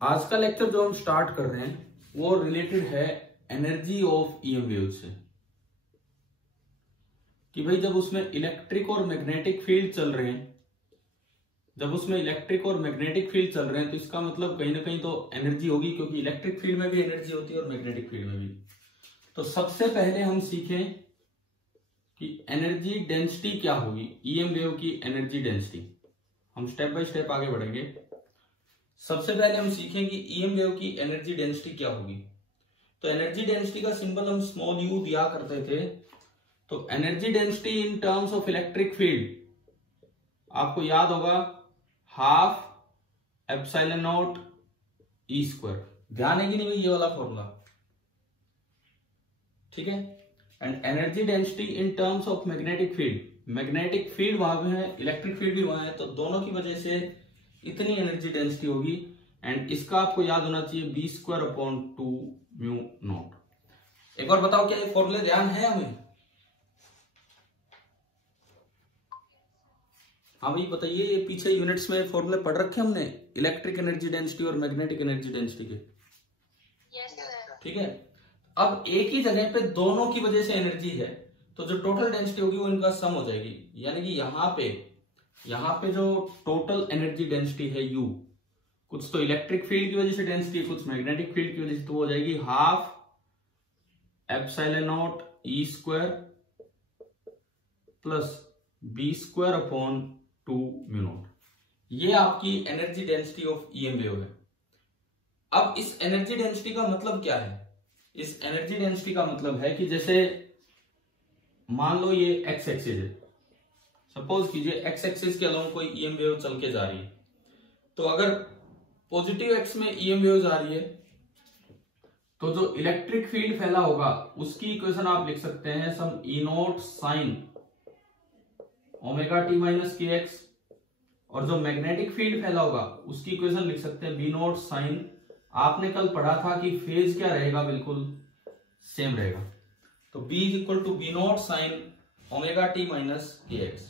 आज का लेक्चर जो हम स्टार्ट कर रहे हैं वो रिलेटेड है एनर्जी ऑफ ईएम वेव से, कि भाई जब उसमें इलेक्ट्रिक और मैग्नेटिक फील्ड चल रहे हैं, तो इसका मतलब कहीं ना कहीं तो एनर्जी होगी, क्योंकि इलेक्ट्रिक फील्ड में भी एनर्जी होती है और मैग्नेटिक फील्ड में भी। तो सबसे पहले हम सीखें कि एनर्जी डेंसिटी क्या होगी, ईएम वेव की एनर्जी डेंसिटी। हम स्टेप बाय स्टेप आगे बढ़ेंगे। सबसे पहले हम सीखें कि ईएम वेव की एनर्जी डेंसिटी क्या होगी। तो एनर्जी डेंसिटी का सिंबल हम स्मॉल यू दिया करते थे। तो energy density in terms of electric field आपको याद होगा, half epsilon naught E square. ध्यान है कि नहीं ये वाला फॉर्मूला, ठीक है। And energy density in terms of magnetic field वहां पे है, इलेक्ट्रिक फील्ड भी वहां है, तो दोनों की वजह से इतनी एनर्जी डेंसिटी होगी। एंड इसका आपको याद होना चाहिए B square upon 2 mu naught. एक बार बताओ क्या ये फॉर्मूले ध्यान है हमें? हाँ भाई बताइए, ये पीछे यूनिट्स में फॉर्मूले पढ़ रखे हमने इलेक्ट्रिक एनर्जी डेंसिटी और मैग्नेटिक एनर्जी डेंसिटी के। ठीक है। अब एक ही जगह पे दोनों की वजह से एनर्जी है, तो जो टोटल डेंसिटी होगी वो इनका सम हो जाएगी। यानी कि यहाँ पे जो टोटल एनर्जी डेंसिटी है U, कुछ तो इलेक्ट्रिक फील्ड की वजह से डेंसिटी, कुछ मैग्नेटिक फील्ड की वजह से, तो हो जाएगी half epsilon naught E square plus B square upon 2 mu naught. ये आपकी energy density of EM wave है। अब इस एनर्जी डेंसिटी का मतलब क्या है? इस एनर्जी डेंसिटी का मतलब है कि जैसे मान लो ये एक्स एक्सिस है, सपोज कीजिए एक्स एक्सिस के अलोंग कोई ईएम वेव चल के जा रही है। तो अगर पॉजिटिव एक्स में ईएम वेव जा रही है, तो जो इलेक्ट्रिक फील्ड फैला होगा उसकी इक्वेशन आप लिख सकते हैं some E naught sine omega T minus K X, और जो मैग्नेटिक फील्ड फैला होगा उसकी इक्वेशन लिख सकते हैं बी नॉट साइन, आपने कल पढ़ा था कि फेज क्या रहेगा, बिल्कुल सेम रहेगा। तो B equal to B naught sine omega T minus K X,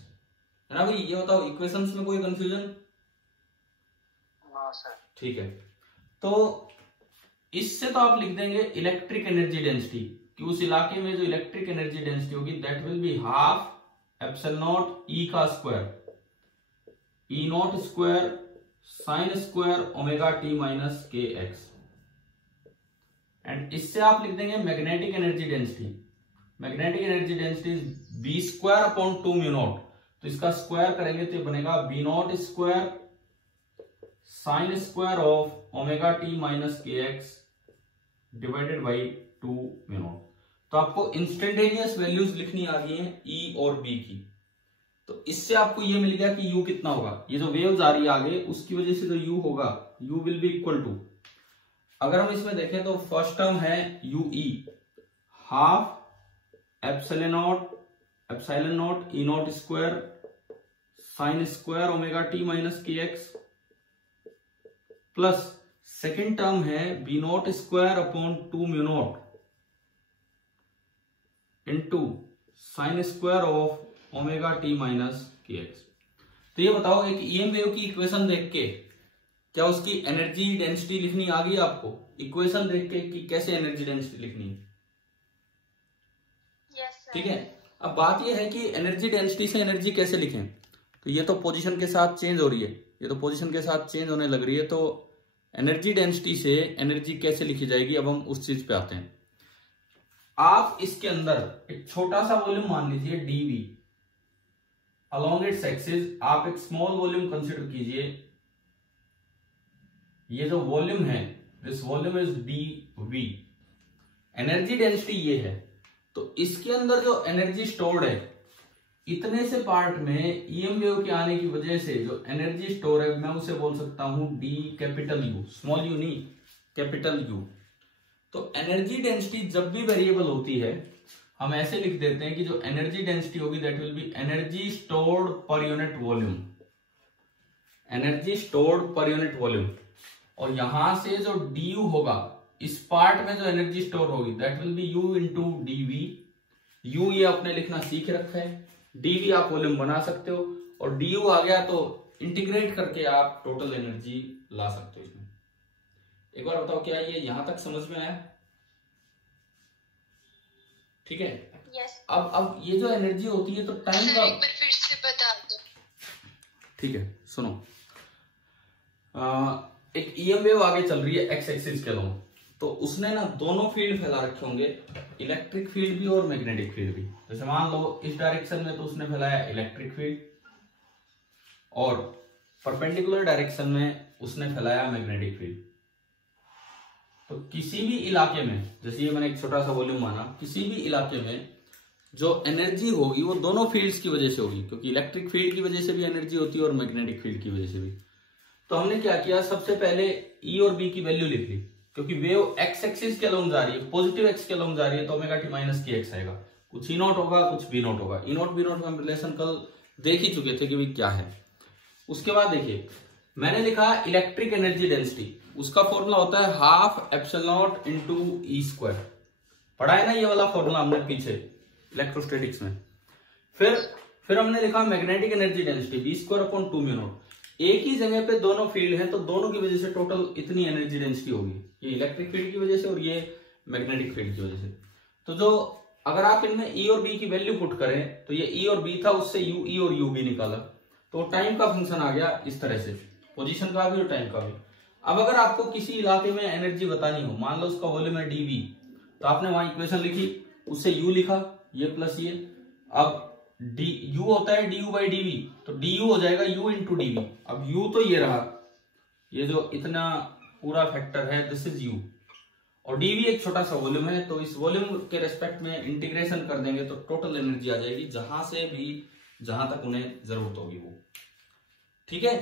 है ना भाई? ये बताओ इक्वेशंस में कोई कंफ्यूजन? ठीक है। तो इससे तो आप लिख देंगे इलेक्ट्रिक एनर्जी डेंसिटी, कि उस इलाके में जो इलेक्ट्रिक एनर्जी डेंसिटी होगी that will be half epsilon naught E का square, E naught square sine square omega T minus K X. And इससे आप लिख देंगे magnetic energy density B square upon 2 mu naught. तो इसका स्क्वायर करेंगे तो ये बनेगा B naught square sine square of omega T minus K X divided by 2 mu naught. तो आपको इंस्टेंटेनियस वैल्यूज लिखनी आ गई है ई और बी की। तो इससे आपको ये मिल गया कि यू कितना होगा, ये जो वेव्स आ रही है आगे उसकी वजह से जो यू होगा, U will be equal to, अगर हम इसमें देखें तो फर्स्ट टर्म है U E, half epsilon naught ई naught square sine square omega T minus K X, plus second term है B naught square upon 2 mu naught into sine square of omega T minus K X. तो ये बताओ, एक EM wave की equation देख के क्या उसकी एनर्जी डेंसिटी लिखनी आ गई आपको? इक्वेशन देख के कि कैसे एनर्जी डेंसिटी लिखनी है, ठीक है। अब बात यह है कि एनर्जी डेंसिटी से एनर्जी कैसे लिखें। तो ये तो पोजीशन के साथ चेंज हो रही है, ये तो पोजीशन के साथ चेंज होने लग रही है, तो एनर्जी डेंसिटी से एनर्जी कैसे लिखी जाएगी, अब हम उस चीज पे आते हैं। आप इसके अंदर एक छोटा सा वॉल्यूम मान लीजिए डीवी, अलोंग इट्स एक्सिस आप एक स्मॉल वॉल्यूम कंसिडर कीजिए। ये जो वॉल्यूम है, this volume is DV, energy density ये है। तो इसके अंदर जो एनर्जी स्टोर्ड है, इतने से पार्ट में ईएम वेव के आने की वजह से जो एनर्जी स्टोर है, मैं उसे बोल सकता हूं D capital you, small you नहीं, कैपिटल यू। तो एनर्जी डेंसिटी जब भी वेरिएबल होती है हम ऐसे लिख देते हैं कि जो एनर्जी डेंसिटी होगी that will B energy stored पर यूनिट वॉल्यूम, एनर्जी स्टोर्ड पर यूनिट वॉल्यूम। और यहां से जो डी यू होगा, इस पार्ट में जो एनर्जी स्टोर होगी that will be U into DV. U ये आपने लिखना सीख रखा है, डीवी आप वॉल्यूम बना सकते हो, और डी यू आ गया तो इंटीग्रेट करके आप टोटल एनर्जी ला सकते हो इसमें। एक बार बताओ क्या ये यहां तक समझ में आया? ठीक है। yes. अब ये जो एनर्जी होती है तो टाइम का, एक बार फिर से बता दो। ठीक है सुनो, एक ईएम वेव आगे चल रही है एक्स एक्सिस के अलोंग, तो उसने ना दोनों फील्ड फैला रखे होंगे, इलेक्ट्रिक फील्ड भी और मैग्नेटिक फील्ड भी। जैसे मान लो इस डायरेक्शन में तो उसने फैलाया इलेक्ट्रिक फील्ड, और परपेंडिकुलर डायरेक्शन में उसने फैलाया मैग्नेटिक फील्ड। तो किसी भी इलाके में, जैसे ये मैंने एक छोटा सा वॉल्यूम माना, किसी भी इलाके में जो एनर्जी होगी वो दोनों फील्ड्स की वजह से होगी, क्योंकि इलेक्ट्रिक फील्ड की वजह से भी एनर्जी होती है और मैग्नेटिक फील्ड की वजह से भी। तो हमने क्या किया, सबसे पहले ई और बी की वैल्यू लिख ली, क्योंकि वेव एक्स एक्सिस के अलोंग जा रही है, पॉजिटिव एक्स के अलोंग जा रही है, तो ओमेगा टी माइनस की एक्स आएगा, कुछ ई नॉट होगा कुछ बी नॉट होगा। ई नॉट बी नॉट हम रिलेशन कल देख ही चुके थे कि भाई क्या है। उसके बाद देखिए मैंने लिखा इलेक्ट्रिक एनर्जी डेंसिटी, उसका फॉर्मूला होता है half epsilon naught into E square. पढ़ा है ना ये वाला फॉर्मूला हमने पीछे इलेक्ट्रोस्टैटिक्स में। फिर हमने लिखा magnetic energy density B square upon 2 mu naught. एक ही जगह पे दोनों फील्ड हैं तो दोनों की वजह से टोटल इतनी एनर्जी डेंसिटी होगी, ये इलेक्ट्रिक फील्ड की वजह से और ये मैग्नेटिक फील्ड की वजह से। तो जो अगर आप इनमें ई और बी की वैल्यू पुट करें, तो ये ई और बी था, उससे यू ई और यू बी निकाला, तो टाइम का फंक्शन आ गया इस तरह से, पोजीशन का भी और टाइम का भी। अब अगर आपको किसी इलाके में एनर्जी बतानी हो, मान लो उसका वॉल्यूम है डीवी, तो आपने वहां इक्वेशन लिखी, उससे यू लिखा, ये प्लस ये, अब डी यू होता है डी यू बाई डीवी, तो डी यू हो जाएगा यू इंटू डीवी। अब यू तो ये रहा, ये जो इतना पूरा फैक्टर है दिस इज यू, और डीवी एक छोटा सा वॉल्यूम है, तो इस वॉल्यूम के रेस्पेक्ट में इंटीग्रेशन कर देंगे तो टोटल एनर्जी आ जाएगी, जहां से भी जहां तक उन्हें जरूरत होगी वो। ठीक है,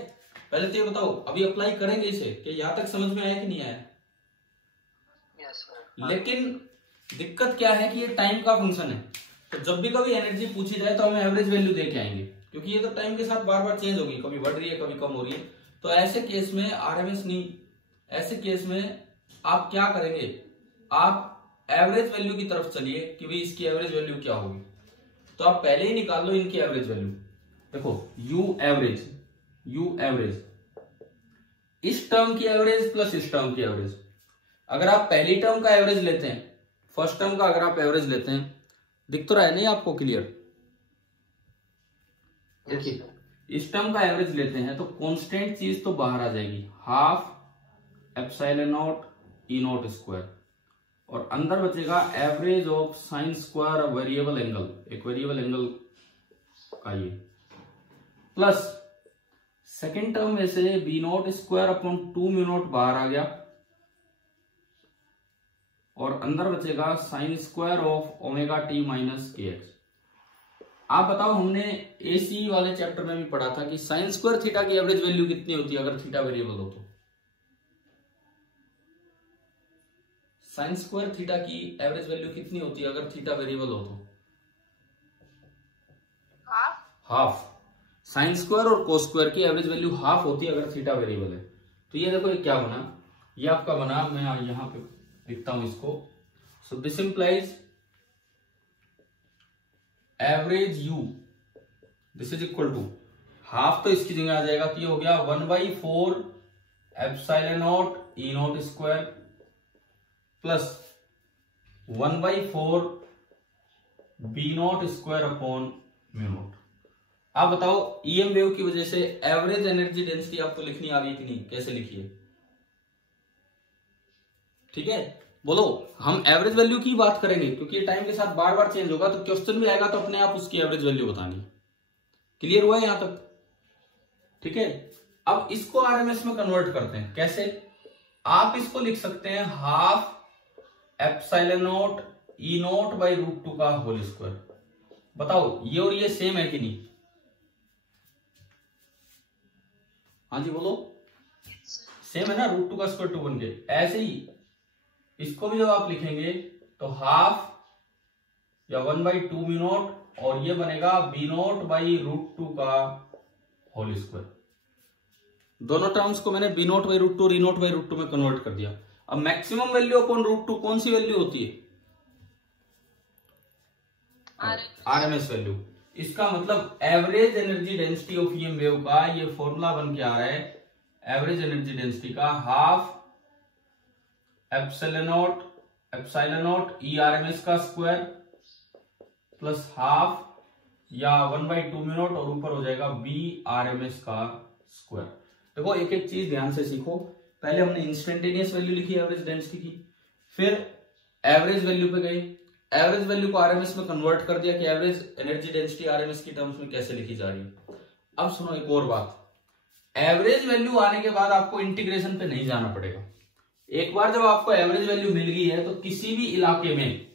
पहले तो ये बताओ अभी अप्लाई करेंगे इसे कि यहां तक समझ में आया कि नहीं आया? yes, लेकिन दिक्कत क्या है कि ये टाइम का फंक्शन है, तो जब भी कभी एनर्जी पूछी जाए तो हमें एवरेज वैल्यू दे के आएंगे, क्योंकि ये तो टाइम के साथ बार बार चेंज होगी, कभी बढ़ रही है कभी कम हो रही है। तो ऐसे केस में आरएमएस नहीं, ऐसे केस में आप क्या करेंगे, आप एवरेज वैल्यू की तरफ चलिए कि भाई इसकी एवरेज वैल्यू क्या होगी। तो आप पहले ही निकाल लो इनकी एवरेज वैल्यू। देखो यू एवरेज इस टर्म की एवरेज प्लस इस टर्म की एवरेज, अगर आप पहली टर्म का एवरेज लेते हैं, फर्स्ट टर्म का अगर आप एवरेज लेते हैं, दिख तो रहा है नहीं आपको क्लियर? देखिए इस टर्म का एवरेज लेते हैं तो कांस्टेंट चीज तो बाहर आ जाएगी, हाफ एप्सिलॉन नॉट ई नॉट स्क्वायर, और अंदर बचेगा average of sine square variable angle, एक वेरिएबल एंगल का ये, प्लस सेकेंड टर्म में से B naught square upon 2 mu naught बाहर आ गया, और अंदर बचेगा sine square of omega T minus K X. आप बताओ, हमने एसी वाले चैप्टर में भी पढ़ा था कि साइन स्क्वायर थीटा की एवरेज वैल्यू कितनी होती है अगर थीटा वेरिएबल हो तो? साइन स्क्वायर थीटा की एवरेज वैल्यू कितनी होती है अगर थीटा वेरिएबल हो तो? हाफ। साइन स्क्वायर और कोस स्क्वायर की एवरेज वैल्यू हाफ होती है अगर थीटा वेरिएबल है। तो ये देखो ये क्या बना, ये आपका बना, मैं यहां पे लिखता हूं इसको। So this implies average U this is equal to half, तो इसकी जगह आ जाएगा, तो ये हो गया 1/4 एप्सिलॉन नॉट ई naught square plus 1/4 B naught square upon mu naught. आप बताओ ईएम वेव की वजह से एवरेज एनर्जी डेंसिटी आपको लिखनी आ रही कि नहीं, कैसे लिखिए? ठीक है, बोलो। हम एवरेज वैल्यू की बात करेंगे क्योंकि ये टाइम के साथ बार बार चेंज होगा, तो क्वेश्चन भी आएगा तो अपने आप उसकी एवरेज वैल्यू बतानी। क्लियर हुआ है यहां तक? ठीक है, अब इसको आरएमएस में कन्वर्ट करते हैं। कैसे? आप इसको लिख सकते हैं half epsilon naught E not by √2 का होल स्क्वायर। बताओ ये और ये सेम है कि नहीं? हाँ जी बोलो, सेम है ना, √2 का स्क्वायर 2 बन गए। ऐसे ही इसको भी जब आप लिखेंगे तो हाफ या 1/2 बी नॉट, और ये बनेगा बी नॉट बाई √2 का होल स्क्वायर। दोनों टर्म्स को मैंने बी नॉट बाई √2 और ई नॉट बाई √2 में कन्वर्ट कर दिया। अब मैक्सिमम वैल्यू अपॉन √2 कौन सी वैल्यू होती है? RMS value. इसका मतलब average energy density of EM wave का ये फॉर्मूला बन के आ रहा है, एवरेज एनर्जी डेंसिटी का half epsilon naught E R M S का स्क्वायर प्लस हाफ या 1/2 म्यू नॉट और ऊपर हो जाएगा बी आर एम एस का स्क्वायर। देखो एक एक चीज ध्यान से सीखो। पहले हमने इंस्टेंटेनियस वैल्यू लिखी एवरेज डेंसिटी की, फिर एवरेज वैल्यू पे गए, एवरेज वैल्यू को आरएमएस में कन्वर्ट कर दिया कि एवरेज एनर्जी डेंसिटी आरएमएस की टर्म्स में कैसे लिखी जा रही है। अब सुनो एक और बात, एवरेज वैल्यू आने के बाद आपको इंटीग्रेशन पे नहीं जाना पड़ेगा। एक बार जब आपको एवरेज वैल्यू मिल गई है तो किसी भी इलाके में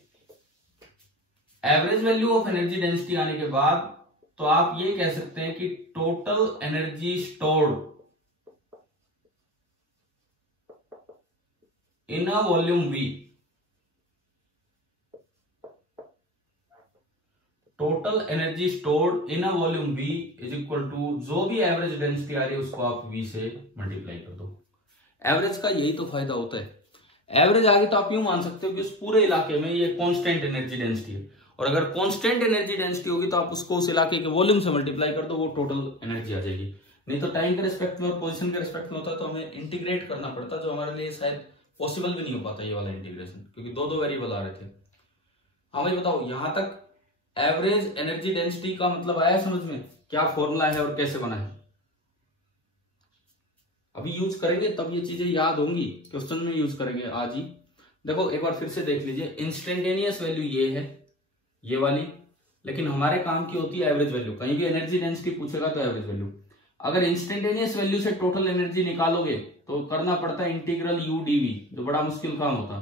average value of energy density आने के बाद तो आप ये कह सकते हैं कि total energy stored in a volume V, total energy stored in a volume V is equal to जो भी एवरेज डेंसिटी आ रही है उसको आप V से मल्टीप्लाई कर दो। एवरेज का यही तो फायदा होता है। एवरेज आगे तो आप यूं मान सकते हो कि उस पूरे इलाके में ये कांस्टेंट एनर्जी डेंसिटी है, और अगर कांस्टेंट एनर्जी डेंसिटी होगी तो आप उसको उस इलाके के वॉल्यूम से मल्टीप्लाई कर दो, वो टोटल एनर्जी आ जाएगी। नहीं तो टाइम के रिस्पेक्ट में और पोजीशन के रिस्पेक्ट में होता तो हमें इंटीग्रेट करना पड़ता, जो हमारे लिए शायद पॉसिबल भी नहीं हो पाता ये वाला इंटीग्रेशन, क्योंकि दो दो वेरिएबल आ रहे थे। हाँ भाई बताओ, यहां तक एवरेज एनर्जी डेंसिटी का मतलब आया समझ में, क्या फॉर्मूला है और कैसे बना है? अभी यूज करेंगे तब ये चीजें याद होंगी, क्वेश्चन में यूज करेंगे आज ही। देखो एक बार फिर से देख लीजिए, इंस्टेंटेनियस वैल्यू ये है, ये वाली, लेकिन हमारे काम की होती है एवरेज वैल्यू। कहीं भी एनर्जी डेंसिटी पूछेगा तो एवरेज वैल्यू। अगर इंस्टेंटेनियस वैल्यू से टोटल एनर्जी निकालोगे तो करना पड़ता है इंटीग्रल यू डीवी, जो बड़ा मुश्किल काम होता है।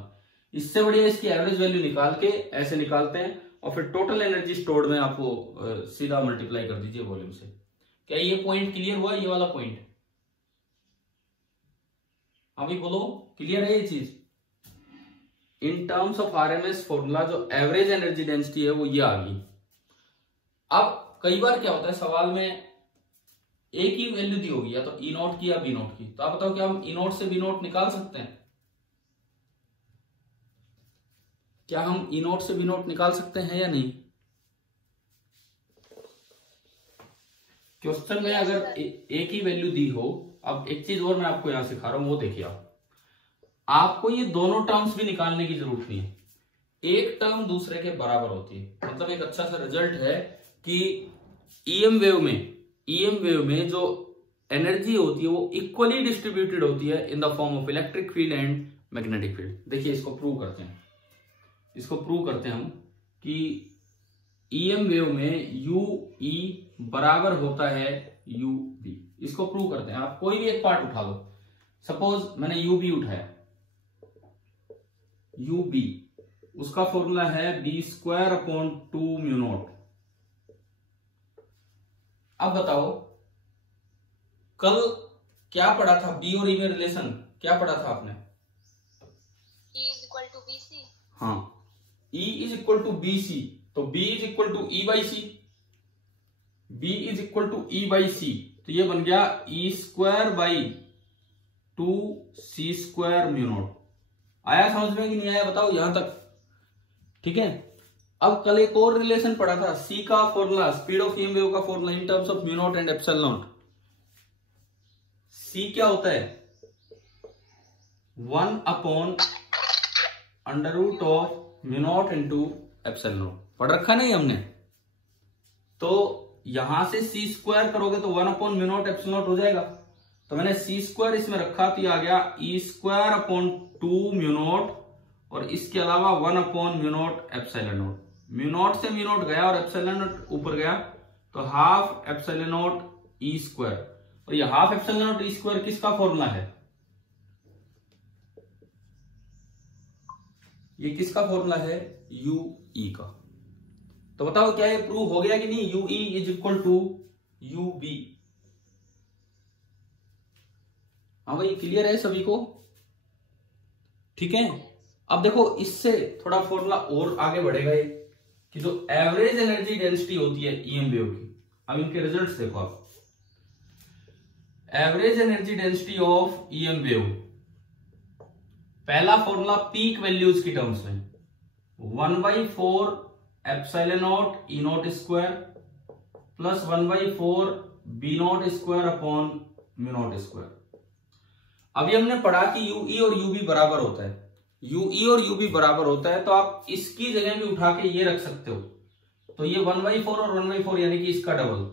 इससे बढ़िया इसकी एवरेज वैल्यू निकाल के ऐसे निकालते हैं और फिर टोटल एनर्जी स्टोर्ड में आपको सीधा मल्टीप्लाई कर दीजिए वॉल्यूम से। क्या ये पॉइंट क्लियर हुआ? ये वाला पॉइंट अभी बोलो, क्लियर है ये चीज? इन टर्म्स ऑफ आरएमएस फॉर्मूला जो एवरेज एनर्जी डेंसिटी है वो ये आ गई। अब कई बार क्या होता है, सवाल में एक ही वैल्यू दी होगी, या तो ई नॉट की या बी नॉट की, तो आप बताओ क्या हम ई नॉट से बी नॉट निकाल सकते हैं? क्या हम ई नॉट से बी नॉट निकाल सकते हैं या नहीं? क्वेश्चन में अगर एक ही वैल्यू दी हो, अब एक चीज और मैं आपको यहां सिखा रहा हूं, वो देखिए आपको ये दोनों टर्म्स भी निकालने की जरूरत नहीं है, एक टर्म दूसरे के बराबर होती है। मतलब एक अच्छा सा रिजल्ट है कि ईएम वेव में जो एनर्जी होती है वो इक्वली डिस्ट्रीब्यूटेड होती है in the form of electric field and magnetic field. देखिए इसको प्रूव करते हैं, हम कि ईएम वेव में यू ई बराबर होता है यू बी। इसको प्रूव करते हैं। आप कोई भी एक पार्ट उठा लो, सपोज मैंने यू बी उठाया, यू बी उसका फॉर्मूला है b²/2 म्यू नॉट। अब बताओ कल क्या पढ़ा था, बी और ई में रिलेशन क्या पढ़ा था आपने? E is equal to BC। हाँ, E is equal to BC, तो B is equal to E by C, B is equal to E by C, तो ये बन गया E²/2C² म्यू नॉट। आया समझ में कि नहीं आया बताओ यहां तक? ठीक है। अब कल एक और रिलेशन पढ़ा था, C का formula, speed of EM wave का formula in terms of mu naught and epsilon naught. C क्या होता है? 1/√of mu naught into epsilon naught. पढ़ रखा नहीं हमने? तो यहां से C² करोगे तो 1/म्यू नॉट एप्सिलॉन नॉट हो जाएगा। तो मैंने C² इसमें रखा तो आ गया E²/2 म्यू नॉट, और इसके अलावा 1/म्यू naught epsilon naught. Mu naught से म्यू नॉट गया और एप्सिलॉन नॉट ऊपर गया, तो हाफ एप्सिलॉन नॉट E²। और ये हाफ एप्सिलॉन नॉट E² किसका फॉर्मूला है? ये किसका फॉर्मूला है? यू ई का। तो बताओ क्या ये प्रूव हो गया कि नहीं? U E is equal to U B. हाँ भाई क्लियर है सभी को? ठीक है। अब देखो इससे थोड़ा फॉर्मूला और आगे बढ़ेगा ये, कि जो एवरेज एनर्जी डेंसिटी होती है ईएम वेव की। अब इनके रिजल्ट्स देखो आप। Average energy density of EM wave, पहला फॉर्मूला पीक वैल्यूज की टर्म्स में 1/4 एप्सिलॉन नॉट ई naught square plus 1/4 B naught square upon mu naught square. अभी हमने पढ़ा कि यू ई और यू बी बराबर होता है, यूई और यूबी बराबर होता है, तो आप इसकी जगह भी उठा के ये रख सकते हो। तो ये 1/4 और 1/4 यानी कि इसका डबल,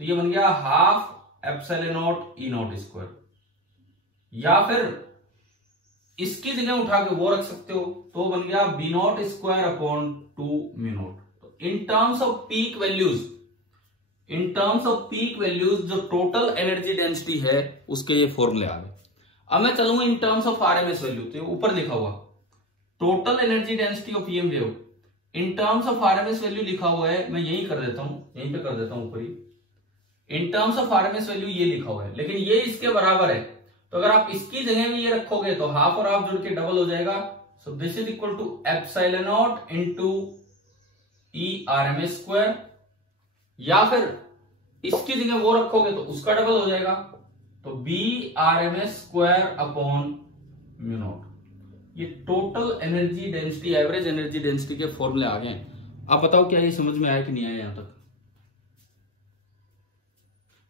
तो ये बन गया हाफ एप्सिलॉन नॉट ई नॉट स्क्वायर। या फिर इसकी जगह उठा के वो रख सकते हो, तो बन गया B naught square upon 2 mu naught. तो in terms of peak values, जो टोटल एनर्जी डेंसिटी है उसके ये फॉर्मूले आ गए। अब मैं चलूंगा in terms of RMS value, तो ऊपर लिखा हुआ total energy density of EM wave in terms of RMS value लिखा हुआ है, मैं यही कर देता हूं, यहीं पे कर देता हूं ऊपर ही। In terms of RMS value ये लिखा हुआ है, लेकिन ये इसके बराबर है, तो अगर आप इसकी जगह में ये रखोगे तो हाफ और हाफ जुड़ के डबल हो जाएगा। So this is equal to epsilon naught into E RMS square, या फिर इसकी जगह वो रखोगे तो उसका डबल हो जाएगा, तो B RMS square upon mu naught. ये total energy density, average energy density के फॉर्मूले आ गए। आप बताओ क्या ये समझ में आया कि नहीं आया यहां तक?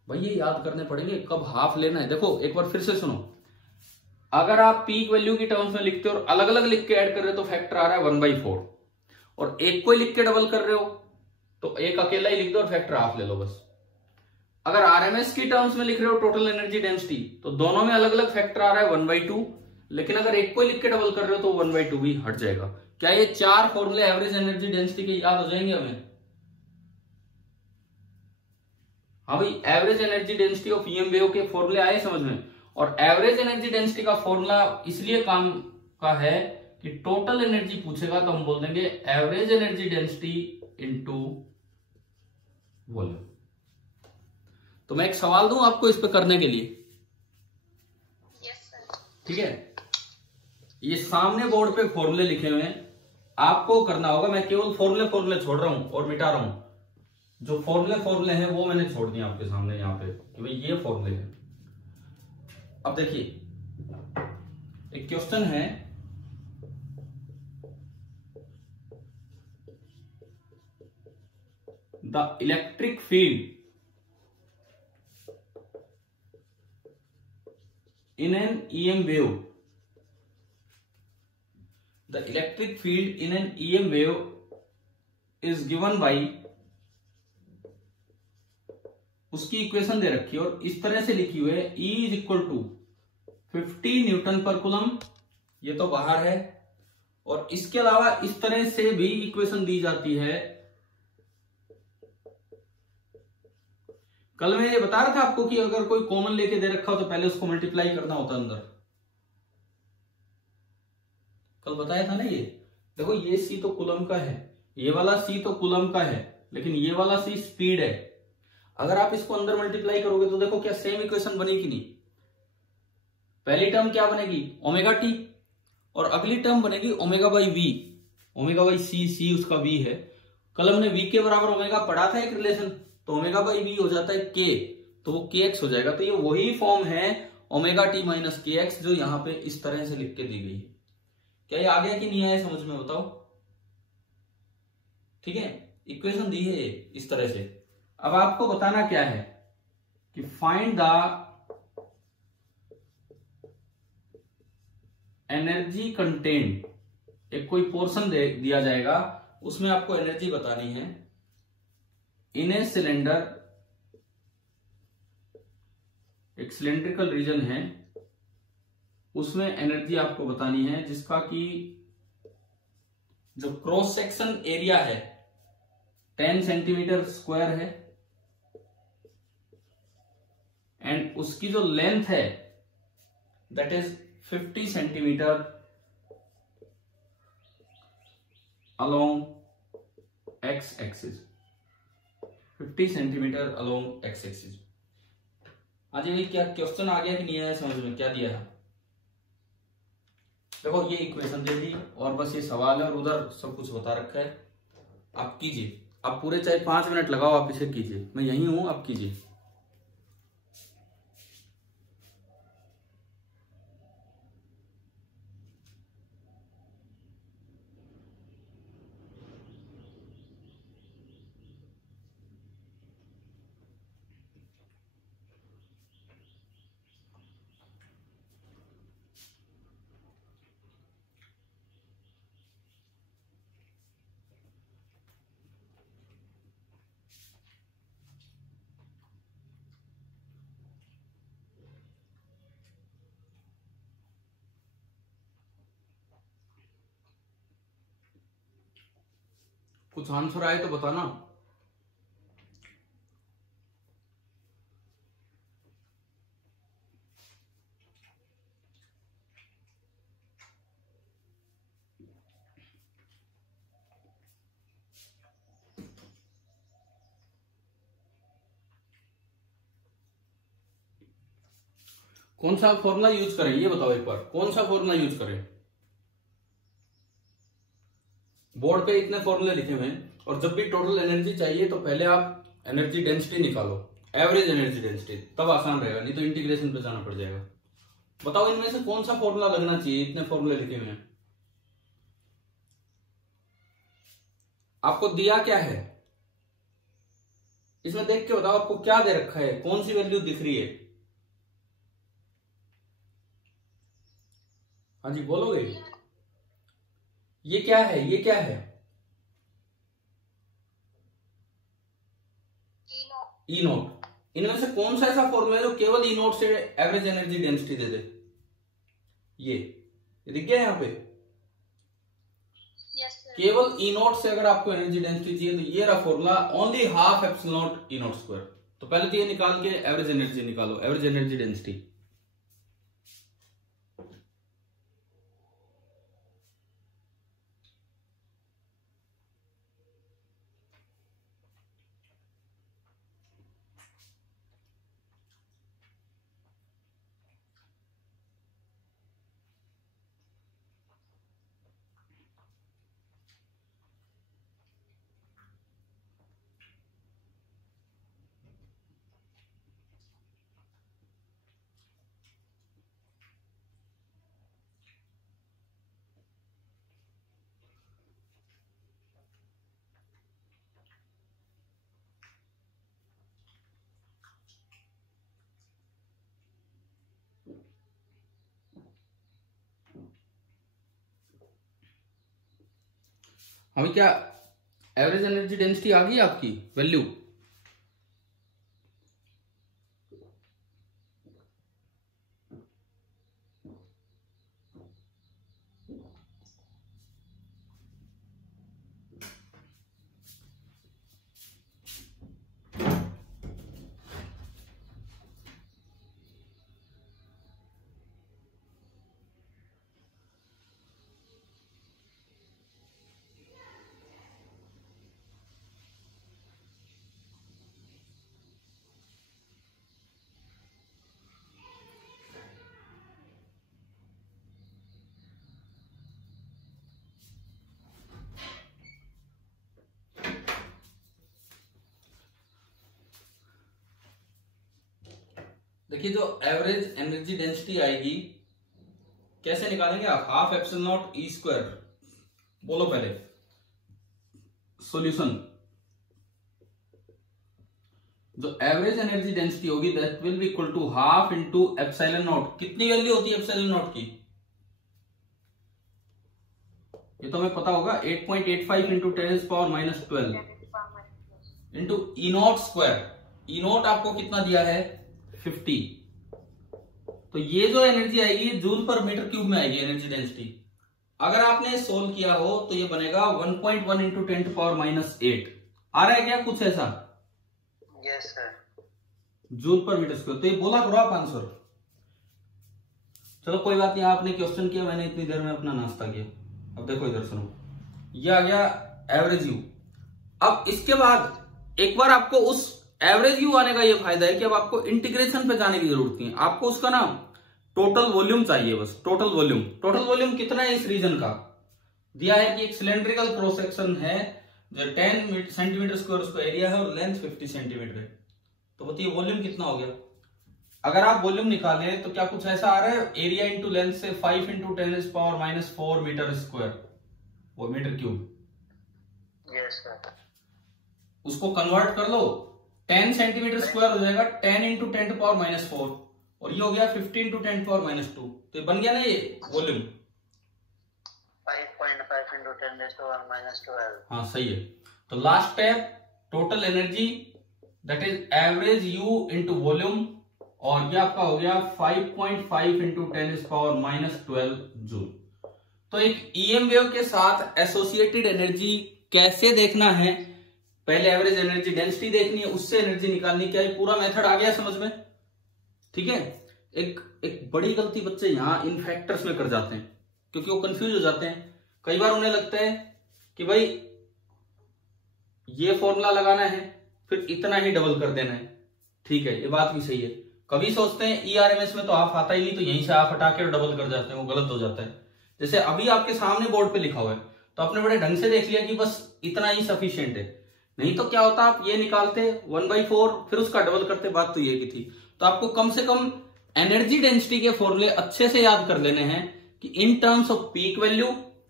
भाई ये याद करने पड़ेंगे कब हाफ लेना है। देखो एक बार फिर से सुनो, अगर आप पीक वैल्यू की टर्म्स में लिखते हो और अलग अलग लिख के ऐड कर रहे हो तो फैक्टर आ रहा है 1/4, और एक को ही लिख के डबल कर रहे हो तो एक अकेला ही लिख दो और फैक्टर हाफ ले लो बस। अगर आरएमएस की टर्म्स में लिख रहे हो टोटल एनर्जी डेंसिटी, तो दोनों में अलग अलग फैक्टर आ रहा है 1/2, लेकिन अगर एक को ही लिख के डबल कर रहे हो तो 1/2 भी हट जाएगा। क्या ये चार फॉर्मूले एवरेज एनर्जी डेंसिटी के याद हो जाएंगे हमें? हाँ भाई, average energy density of EM wave के फॉर्मूले आए समझ में। और एवरेज एनर्जी डेंसिटी का फॉर्मूला इसलिए काम का है कि टोटल एनर्जी पूछेगा तो हम बोल देंगे average energy density into volume. तो मैं एक सवाल दूं आपको इस पे करने के लिए? Yes sir. ठीक है, ये सामने बोर्ड पे फॉर्मूले लिखे हुए हैं, आपको करना होगा। मैं केवल फॉर्मूले छोड़ रहा हूं और मिटा रहा हूं। जो फॉर्मूले हैं वो मैंने छोड़ दिया आपके सामने यहाँ पे कि भाई ये फॉर्मूले हैं। अब देखिए एक क्वेश्चन है, the electric field in an EM wave, the electric field in an EM wave is given by, उसकी इक्वेशन दे रखी है और इस तरह से लिखी हुई है E is equal to 50 newton पर कूलम, ये तो बाहर है। और इसके अलावा इस तरह से भी इक्वेशन दी जाती है। कल मैं ये बता रहा था आपको कि अगर कोई कॉमन लेके दे रखा हो तो पहले उसको मल्टीप्लाई करना होता अंदर। कल बताया था ना ये। देखो ये सी तो कूलम का है, ये वाला सी तो कूलम का है, लेकिन ये वाला सी स्पीड है। अगर आप इसको अंदर मल्टीप्लाई करोगे तो देखो क्या सेम इक्वेशन बनेगी कि नहीं। पहली टर्म क्या बनेगी? ओमेगा टी, और अगली टर्म बनेगी omega by V, omega by C, C उसका वी है। कल हमने वी के बराबर ओमेगा पढ़ा था एक रिलेशन, तो ओमेगा बाई वी हो जाता है के, तो वो के एक्स हो जाएगा। तो ये वही फॉर्म है omega T minus K x जो यहां पे इस तरह से लिख के दी गई है। क्या ये आ गया कि नहीं आया समझ में, बताओ? ठीक है, इक्वेशन दी है इस तरह से। अब आपको बताना क्या है कि फाइंड द एनर्जी कंटेंट, एक कोई पोर्शन दिया जाएगा, उसमें आपको एनर्जी बतानी है। इन ए सिलेंडर, एक सिलेंड्रिकल रीजन है, उसमें एनर्जी आपको बतानी है जिसका कि जो क्रॉस सेक्शन एरिया है 10 सेंटीमीटर स्क्वायर है, एंड उसकी जो लेंथ है that is 50 centimetre along x axis, 50 centimetre along x axis. आज ये क्या क्वेश्चन आ गया कि नहीं आया समझ में? क्या दिया है? देखो ये इक्वेशन दे दी और बस ये सवाल है और उधर सब कुछ बता रखा है। आप कीजिए, आप पूरे चाहे 5 मिनट लगाओ, आप इसे कीजिए, मैं यही हूं, आप कीजिए। कुछ आंसर आए तो बताना। कौन सा फॉर्मूला यूज करें ये बताओ एक बार, कौन सा फॉर्मूला यूज करें? बोर्ड पे इतने फॉर्मूले लिखे हुए हैं, और जब भी टोटल एनर्जी चाहिए तो पहले आप एनर्जी डेंसिटी निकालो, एवरेज एनर्जी डेंसिटी, तब आसान रहेगा, नहीं तो इंटीग्रेशन पे जाना पड़ जाएगा। बताओ इनमें से कौन सा फॉर्मूला लगना चाहिए? इतने फॉर्मूले लिखे हुए हैं, आपको दिया क्या है इसमें देख के बताओ, आपको क्या दे रखा है, कौन सी वैल्यू दिख रही है? हाँ जी बोलोगे, ये क्या है, ये क्या है? ई नोट। इनमें से कौन सा ऐसा फॉर्मूला है जो केवल ई नोट से एवरेज एनर्जी डेंसिटी दे दे? ये दिख गया यहाँ पे? Yes, sir. केवल ई नोट से अगर आपको एनर्जी डेंसिटी चाहिए तो ये रहा formula, only half epsilon naught ई नोट स्क्वायर। तो पहले तो ये निकाल के एवरेज एनर्जी निकालो, एवरेज एनर्जी डेंसिटी। अभी क्या एवरेज एनर्जी डेंसिटी आ गई आपकी वैल्यू? देखिए जो एवरेज एनर्जी डेंसिटी आएगी कैसे निकालेंगे आप? Half epsilon naught E square. बोलो पहले सॉल्यूशन। जो एवरेज एनर्जी डेंसिटी होगी that will be equal to half into epsilon naught. कितनी वैल्यू होती है एप्सिलॉन नॉट की? ये तो हमें पता होगा, 8.85 into 10⁻⁻12 into E naught square. E not आपको कितना दिया है? 50। तो ये जो एनर्जी आएगी जूल पर मीटर क्यूब में आएगी एनर्जी डेंसिटी। अगर आपने सोल्व किया हो तो ये बनेगा 1.1 इंटू 10⁻⁸ आ रहा है क्या कुछ ऐसा? Yes sir. Joule per metre square. तो ये बोला करो आप आंसर। चलो कोई बात नहीं, आपने क्वेश्चन किया, मैंने इतनी देर में अपना नाश्ता किया। अब देखो इधर सुनो, ये आ गया एवरेज यू। अब इसके बाद एक बार आपको उस एवरेज यू आने का ये फायदा है कि अब आपको इंटीग्रेशन पे जाने की जरूरत नहीं है। आपको उसका ना टोटल वॉल्यूम चाहिए, बस टोटल वॉल्यूम। टोटल वॉल्यूम कितना है इस रीजन का? दिया है कि एक सिलेंड्रिकल क्रॉस सेक्शन है जो 10 सेंटीमीटर स्क्वायर उसका एरिया है और लेंथ 50 सेंटीमीटर है। तो बताइए वॉल्यूम कितना हो गया? अगर आप वॉल्यूम निकालें तो क्या कुछ ऐसा आ रहा है? एरिया इंटू लेंथ से 5 इंटू 10⁻⁻4 मीटर स्क्वायर, वो मीटर क्यूब। Yes sir. उसको कन्वर्ट कर लो, 10 सेंटीमीटर स्क्वायर हो जाएगा 10 इंटू 10⁻⁻4 और ये हो गया 50 इंटू 10⁻⁻2। तो ये बन गया ना ये वॉल्यूम। 5.5 इंटू 10⁻⁻12। हाँ सही है। तो last step total energy that is average U into volume, और ये आपका हो गया 5.5 इंटू 10⁻⁻12 जूल। तो एक ईएम वेव के साथ एसोसिएटेड एनर्जी कैसे देखना है, पहले एवरेज एनर्जी डेंसिटी देखनी है, उससे एनर्जी निकालनी, क्या ये पूरा मेथड आ गया समझ में? ठीक है। एक बड़ी गलती बच्चे यहां इन फैक्टर्स में कर जाते हैं, क्योंकि वो कंफ्यूज हो जाते हैं। कई बार उन्हें लगता है कि भाई ये फॉर्मूला लगाना है फिर इतना ही डबल कर देना है। ठीक है, ये बात भी सही है। कभी सोचते हैं ERMS में तो हाफ आता ही नहीं, तो यहीं से हाफ हटा के डबल कर जाते हैं, वो गलत हो जाता है। जैसे अभी आपके सामने बोर्ड पे लिखा हुआ है तो आपने बड़े ढंग से देख लिया कि बस इतना ही सफिशिएंट है। नहीं तो क्या होता, आप ये निकालते 1/4 फिर उसका डबल करते, बात तो ये की थी। तो आपको कम से कम एनर्जी डेंसिटी के फॉर्मूले अच्छे से याद कर लेने हैं कि इन terms of peak value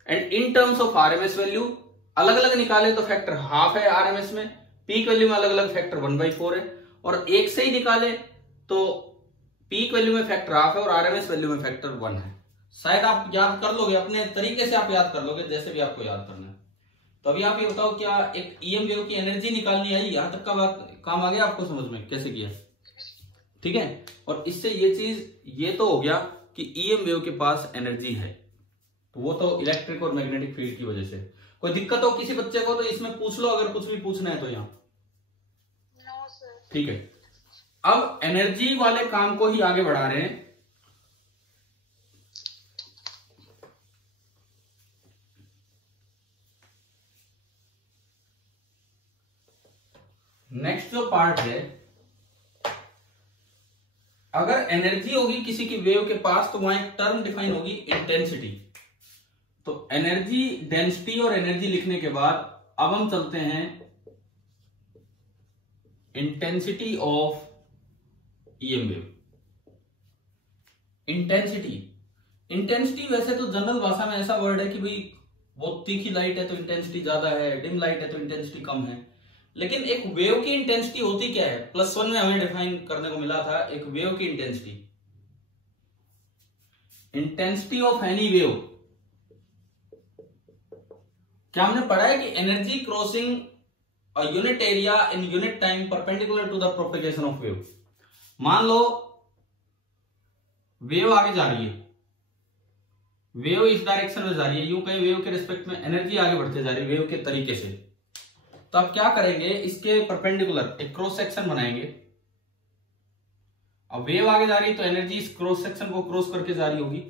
and in terms of RMS value अलग अलग निकाले तो फैक्टर हाफ है RMS में, पीक वैल्यू में अलग अलग फैक्टर 1/4 है, और एक से ही निकाले तो पीक वैल्यू में फैक्टर हाफ है और RMS वैल्यू में फैक्टर 1 है। शायद आप याद कर लोगे, अपने तरीके से आप याद कर लोगे, जैसे भी आपको याद करना है। तो अभी आप ये बताओ, क्या एक EM वेव की एनर्जी निकालनी आई? यहां तक का बात काम आ गया आपको समझ में कैसे किया? ठीक है। और इससे ये चीज ये तो हो गया कि EM वेव के पास एनर्जी है, तो वो तो इलेक्ट्रिक और मैग्नेटिक फील्ड की वजह से। कोई दिक्कत हो किसी बच्चे को तो इसमें पूछ लो, अगर कुछ भी पूछना है तो यहाँ। ठीक है, अब एनर्जी वाले काम को ही आगे बढ़ा रहे हैं। नेक्स्ट जो पार्ट है, अगर एनर्जी होगी किसी की वेव के पास तो वहां एक टर्म डिफाइन होगी, इंटेंसिटी। तो एनर्जी डेंसिटी और एनर्जी लिखने के बाद अब हम चलते हैं intensity of EM wave. Intensity वैसे तो जनरल भाषा में ऐसा वर्ड है कि भाई बहुत तीखी लाइट है तो इंटेंसिटी ज्यादा है, डिम लाइट है तो इंटेंसिटी कम है। लेकिन एक वेव की इंटेंसिटी होती क्या है? +1 में हमें डिफाइन करने को मिला था एक वेव की इंटेंसिटी ऑफ एनी वेव। क्या हमने पढ़ा है कि energy crossing a unit area in unit time perpendicular to the propagation of wave. मान लो वेव आगे जा रही है, वेव इस डायरेक्शन में जा रही है, यूं कहीं वेव के रिस्पेक्ट में एनर्जी आगे बढ़ते जा रही है वेव के तरीके से। तो आप क्या करेंगे, इसके परपेंडिकुलर एक क्रॉस सेक्शन बनाएंगे। अब वेव आगे जा रही है तो एनर्जी इस क्रॉस सेक्शन को क्रॉस करके जा रही होगी।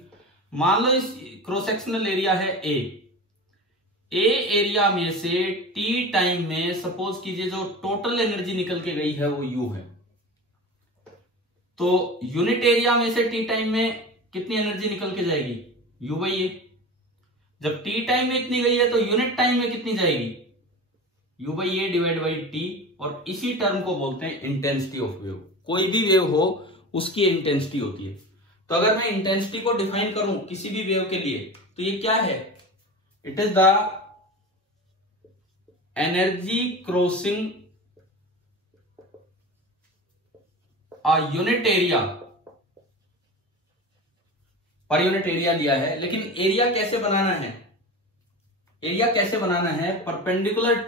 मान लो इस क्रॉस सेक्शनल एरिया है ए एरिया में से T टाइम में सपोज कीजिए जो टोटल एनर्जी निकल के गई है वो U है। तो यूनिट एरिया में से T टाइम में कितनी एनर्जी निकल के जाएगी? U/A। जब T टाइम में इतनी गई है तो यूनिट टाइम में कितनी जाएगी? U/A divide by T। और इसी टर्म को बोलते हैं इंटेंसिटी ऑफ वेव। कोई भी वेव हो उसकी इंटेंसिटी होती है। तो अगर मैं इंटेंसिटी को डिफाइन करूं किसी भी वेव के लिए तो ये क्या है? It is the energy crossing a unit area. Per unit area लिया है, लेकिन एरिया कैसे बनाना है? एरिया कैसे बनाना है? Perpendicular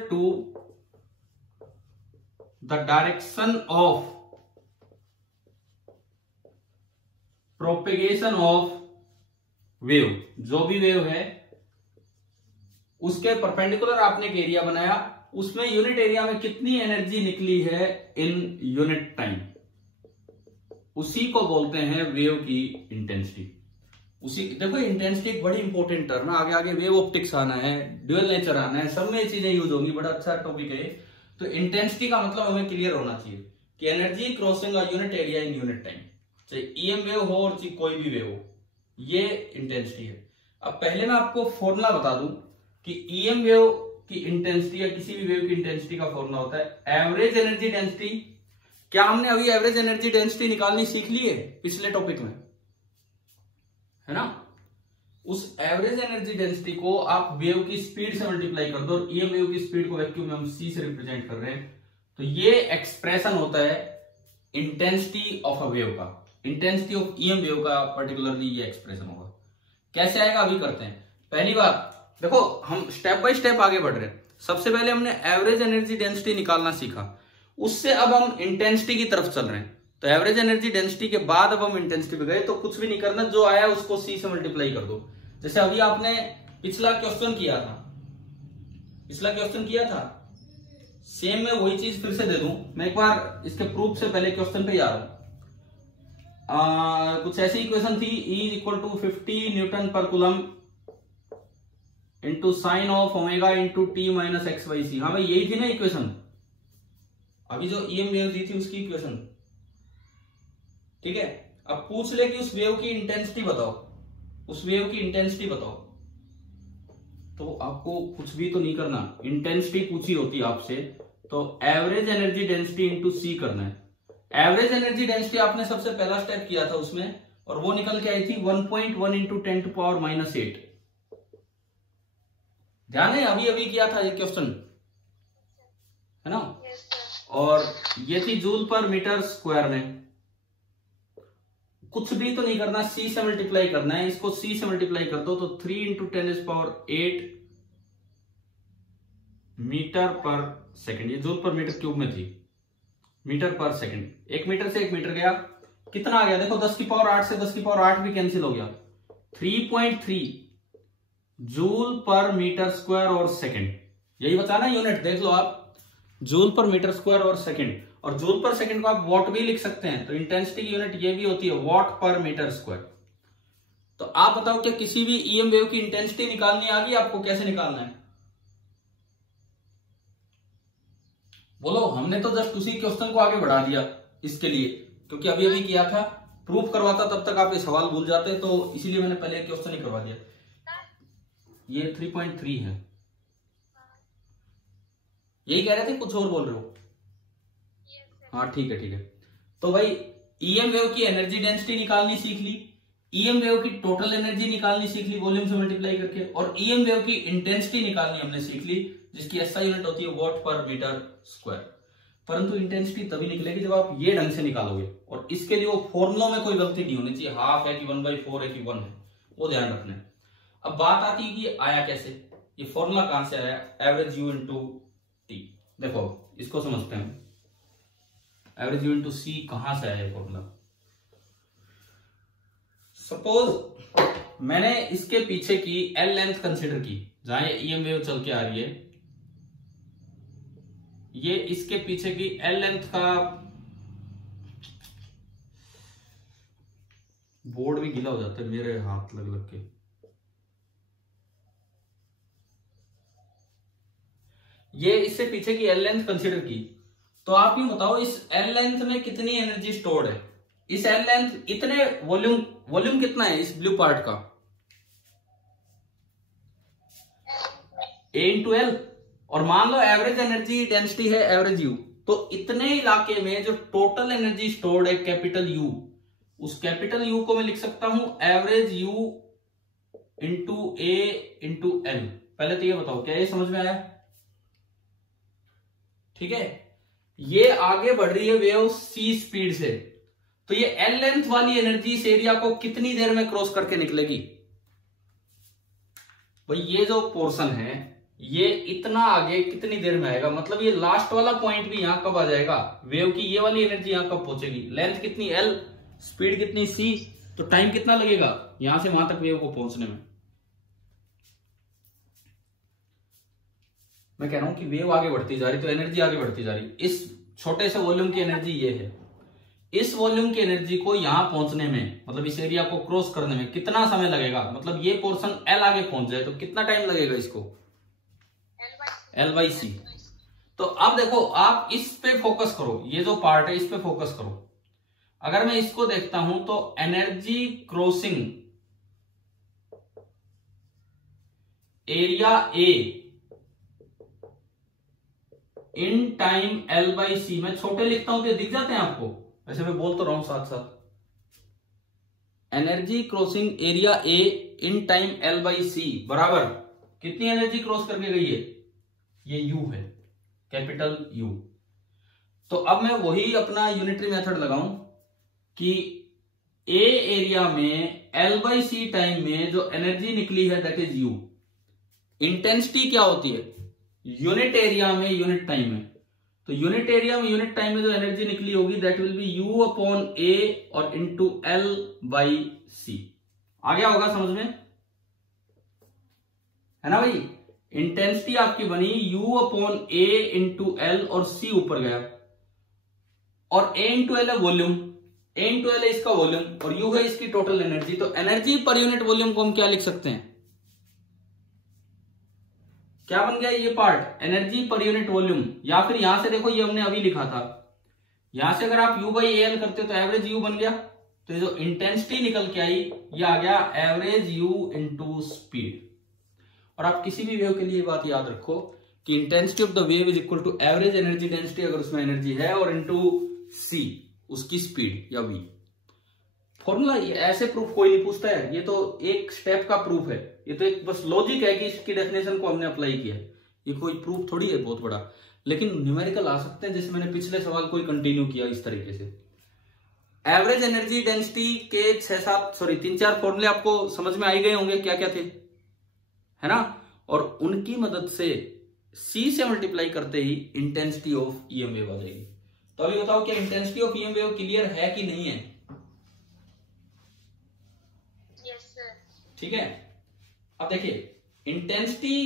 to the direction of propagation of wave. जो भी वेव है उसके परपेंडिकुलर आपने एक एरिया बनाया, उसमें यूनिट एरिया में कितनी एनर्जी निकली है इन यूनिट टाइम, उसी को बोलते हैं वेव की इंटेंसिटी। उसी देखो इंटेंसिटी एक बड़ी इंपॉर्टेंट टर्म है। आगे आगे वेव ऑप्टिक्स आना है, ड्यूअल नेचर आना है, सब में ये चीजें यूज होंगी। बड़ा अच्छा टॉपिक है। तो इंटेंसिटी का मतलब हमें क्लियर होना चाहिए कि energy crossing a unit area in unit time, चाहे EM वेव हो और चाहे कोई भी वेव हो, ये इंटेंसिटी है। अब पहले मैं आपको फॉर्मूला बता दूं कि EM वेव की इंटेंसिटी या किसी भी वेव की इंटेंसिटी का फॉर्मूला होता है एवरेज एनर्जी डेंसिटी। क्या हमने अभी एवरेज एनर्जी डेंसिटी निकालनी सीख ली है पिछले टॉपिक में, है ना? उस एवरेज एनर्जी डेंसिटी को आप वेव की स्पीड से मल्टीप्लाई कर दो, और EM वेव की स्पीड को वैक्यूम में हम C से रिप्रेजेंट कर रहे हैं, तो ये एक्सप्रेशन होता है इंटेंसिटी ऑफ अ वेव का। इंटेंसिटी ऑफ EM वेव का पर्टिकुलरली ये एक्सप्रेशन होगा। कैसे आएगा अभी करते हैं। पहली बात देखो, हम स्टेप बाय स्टेप आगे बढ़ रहे हैं। सबसे पहले हमने एवरेज एनर्जी डेंसिटी निकालना सीखा, उससे अब हम इंटेंसिटी की तरफ चल रहे हैं। तो एवरेज एनर्जी डेंसिटी के बाद अब हम इंटेंसिटी पे गए, तो कुछ भी नहीं करना, जो आया उसको C से मल्टीप्लाई कर दो। जैसे अभी आपने पिछला क्वेश्चन किया था, सेम मैं वही चीज फिर से दे दूं। मैं एक बार इसके प्रूफ से पहले क्वेश्चन पे जा रहा हूं। कुछ ऐसी इक्वेशन थी, E = 50 न्यूटन पर coulomb into sine of omega into T minus X by C. हाँ भाई यही थी ना इक्वेशन, अभी जो EM वेव दी थी उसकी इक्वेशन, ठीक है। अब पूछ ले कि उस वेव की इंटेंसिटी बताओ, तो आपको कुछ भी तो नहीं करना, इंटेंसिटी पूछी होती आपसे तो average energy density into C करना है। एवरेज एनर्जी डेंसिटी आपने सबसे पहला स्टेप किया था उसमें, और वो निकल के आई थी 1.1 इंटू 10⁻⁻8। ध्यान है, अभी किया था ये क्वेश्चन, है ना। और ये थी जूल पर मीटर स्क्वायर में। कुछ भी तो नहीं करना, C से मल्टीप्लाई करना है, इसको C से मल्टीप्लाई कर दो तो 3 इंटू 10⁸ मीटर पर सेकंड। ये जूल पर मीटर क्यूब में थी, मीटर पर सेकंड। 1 मीटर से 1 मीटर गया, कितना आ गया देखो, 10⁸ से 10⁸ भी कैंसिल हो गया, 3.3 जूल पर मीटर स्क्वायर और सेकंड। यही बचा ना यूनिट, देख लो आप, जूल पर मीटर स्क्वायर और सेकंड। और जूल पर सेकंड को आप वॉट भी लिख सकते हैं, तो इंटेंसिटी की यूनिट ये भी होती है वॉट पर मीटर स्क्वायर। तो आप बताओ कि किसी भी EM वेव की इंटेंसिटी निकालनी आ गई आपको, कैसे निकालना है बोलो। हमने तो जस्ट उसी क्वेश्चन को आगे बढ़ा दिया इसके लिए, क्योंकि अभी किया था। प्रूफ करवाता तब तक आप ये सवाल भूल जाते, तो इसीलिए मैंने पहले क्वेश्चन ही करवा दिया। ये 3.3 है, यही कह रहे थे, कुछ और बोल रहे हो? हाँ ठीक है। तो भाई EM वेव की एनर्जी डेंसिटी निकालनी सीख ली, EM वेव की टोटल एनर्जी निकालनी सीख ली वॉल्यूम से मल्टीप्लाई करके, और EM वेव की इंटेंसिटी निकालनी हमने सीख ली, जिसकी SI यूनिट होती है वॉट पर मीटर स्क्वायर। परंतु इंटेंसिटी तभी निकलेगी जब आप ये ढंग से निकालोगे, और इसके लिए वो फॉर्मूलों में कोई गलती नहीं होनी चाहिए, हाफ है कि 1/4 है कि 1 है, वो ध्यान रखना है। अब बात आती है कि आया कैसे, ये फॉर्मूला कहां से आया, एवरेज U इंटू टी। देखो इसको समझते हैं, एवरेज U इंटू C कहां से आया फॉर्मूला। सपोज मैंने इसके पीछे की L लेंथ कंसिडर की, जहां ये EM वेव चल के आ रही है, ये इसके पीछे की L लेंथ का, बोर्ड भी गीला हो जाता है मेरे हाथ लग लग के। ये इससे पीछे की L लेंथ कंसिडर की, तो आप ये बताओ इस L लेंथ में कितनी एनर्जी स्टोर्ड है। इस L लेंथ इतने वॉल्यूम कितना है इस ब्लू पार्ट का, A इंटू L, और मान लो एवरेज एनर्जी डेंसिटी है एवरेज U, तो इतने इलाके में जो टोटल एनर्जी स्टोर्ड है कैपिटल U, उस कैपिटल U को मैं लिख सकता हूं average U into A into L। पहले तो ये बताओ क्या ये समझ में आया, ठीक है। ये आगे बढ़ रही है वेव C स्पीड से, तो ये L लेंथ वाली एनर्जी इस एरिया को कितनी देर में क्रॉस करके निकलेगी। भाई ये जो पोर्शन है ये इतना आगे कितनी देर में आएगा, मतलब ये लास्ट वाला पॉइंट भी यहां कब आ जाएगा, वेव की ये वाली एनर्जी यहां कब पहुंचेगी। लेंथ कितनी L, स्पीड कितनी C, तो टाइम कितना लगेगा यहां से वहां तक वेव को पहुंचने में। मैं कह रहा हूं कि वेव आगे बढ़ती जा रही तो एनर्जी आगे बढ़ती जा रही। इस छोटे से वॉल्यूम की एनर्जी ये है, इस वॉल्यूम की एनर्जी को यहां पहुंचने में, मतलब इस एरिया को क्रॉस करने में कितना समय लगेगा, मतलब ये पोर्शन L आगे पहुंच जाए तो कितना टाइम लगेगा इसको, L/C। तो अब देखो आप इस पे फोकस करो, ये जो पार्ट है इस पे फोकस करो। अगर मैं इसको देखता हूं तो energy crossing area A in time L/C, मैं छोटे लिखता हूं तो दिख जाते हैं आपको, वैसे मैं बोल तो रहा हूं साथ साथ। Energy crossing area A in time L/C बराबर कितनी एनर्जी क्रॉस करके गई है, ये U है, कैपिटल U। तो अब मैं वही अपना यूनिटरी मेथड लगाऊं कि A एरिया में L/C टाइम में जो एनर्जी निकली है दैट इज U। इंटेंसिटी क्या होती है यूनिट एरिया में यूनिट टाइम में, तो यूनिट एरिया में यूनिट टाइम में जो एनर्जी निकली होगी that will be U upon A और इंटू L बाई C। आ गया होगा समझ में, है ना भाई। इंटेंसिटी आपकी बनी U upon A into L और C ऊपर गया, और A इंटू L है वॉल्यूम, A इंटू L है इसका वॉल्यूम और U है इसकी टोटल एनर्जी। तो एनर्जी पर यूनिट वॉल्यूम को हम क्या लिख सकते हैं, क्या बन गया ये part, energy per unit volume. या फिर यहां से देखो, ये हमने अभी लिखा था, यहां से अगर आप U बाई AL करते हो तो एवरेज U बन गया। तो ये जो इंटेंसिटी निकल के आई ये आ गया एवरेज U इंटू स्पीड। और आप किसी भी वेव के लिए बात याद रखो कि intensity of the wave is equal to average energy density अगर उसमें एनर्जी है, और इंटू C उसकी स्पीड या V। फॉर्मूला ऐसे प्रूफ कोई नहीं पूछता है, ये तो एक स्टेप का प्रूफ है, ये तो एक बस लॉजिक है कि इसकी डेफिनेशन को हमने अप्लाई किया है, ये कोई प्रूफ थोड़ी है बहुत बड़ा। लेकिन न्यूमेरिकल आ सकते हैं, जैसे मैंने पिछले सवाल को कंटिन्यू किया इस तरीके से। एवरेज एनर्जी डेंसिटी के 3-4 फॉर्मूले आपको समझ में आ ही गए होंगे क्या क्या थे, है ना। और उनकी मदद से C से मल्टीप्लाई करते ही इंटेंसिटी ऑफ EM वेव आ जाएगी। तो अभी बताओ क्या intensity of EM wave clear है कि नहीं है? ठीक है। अब देखिए इंटेंसिटी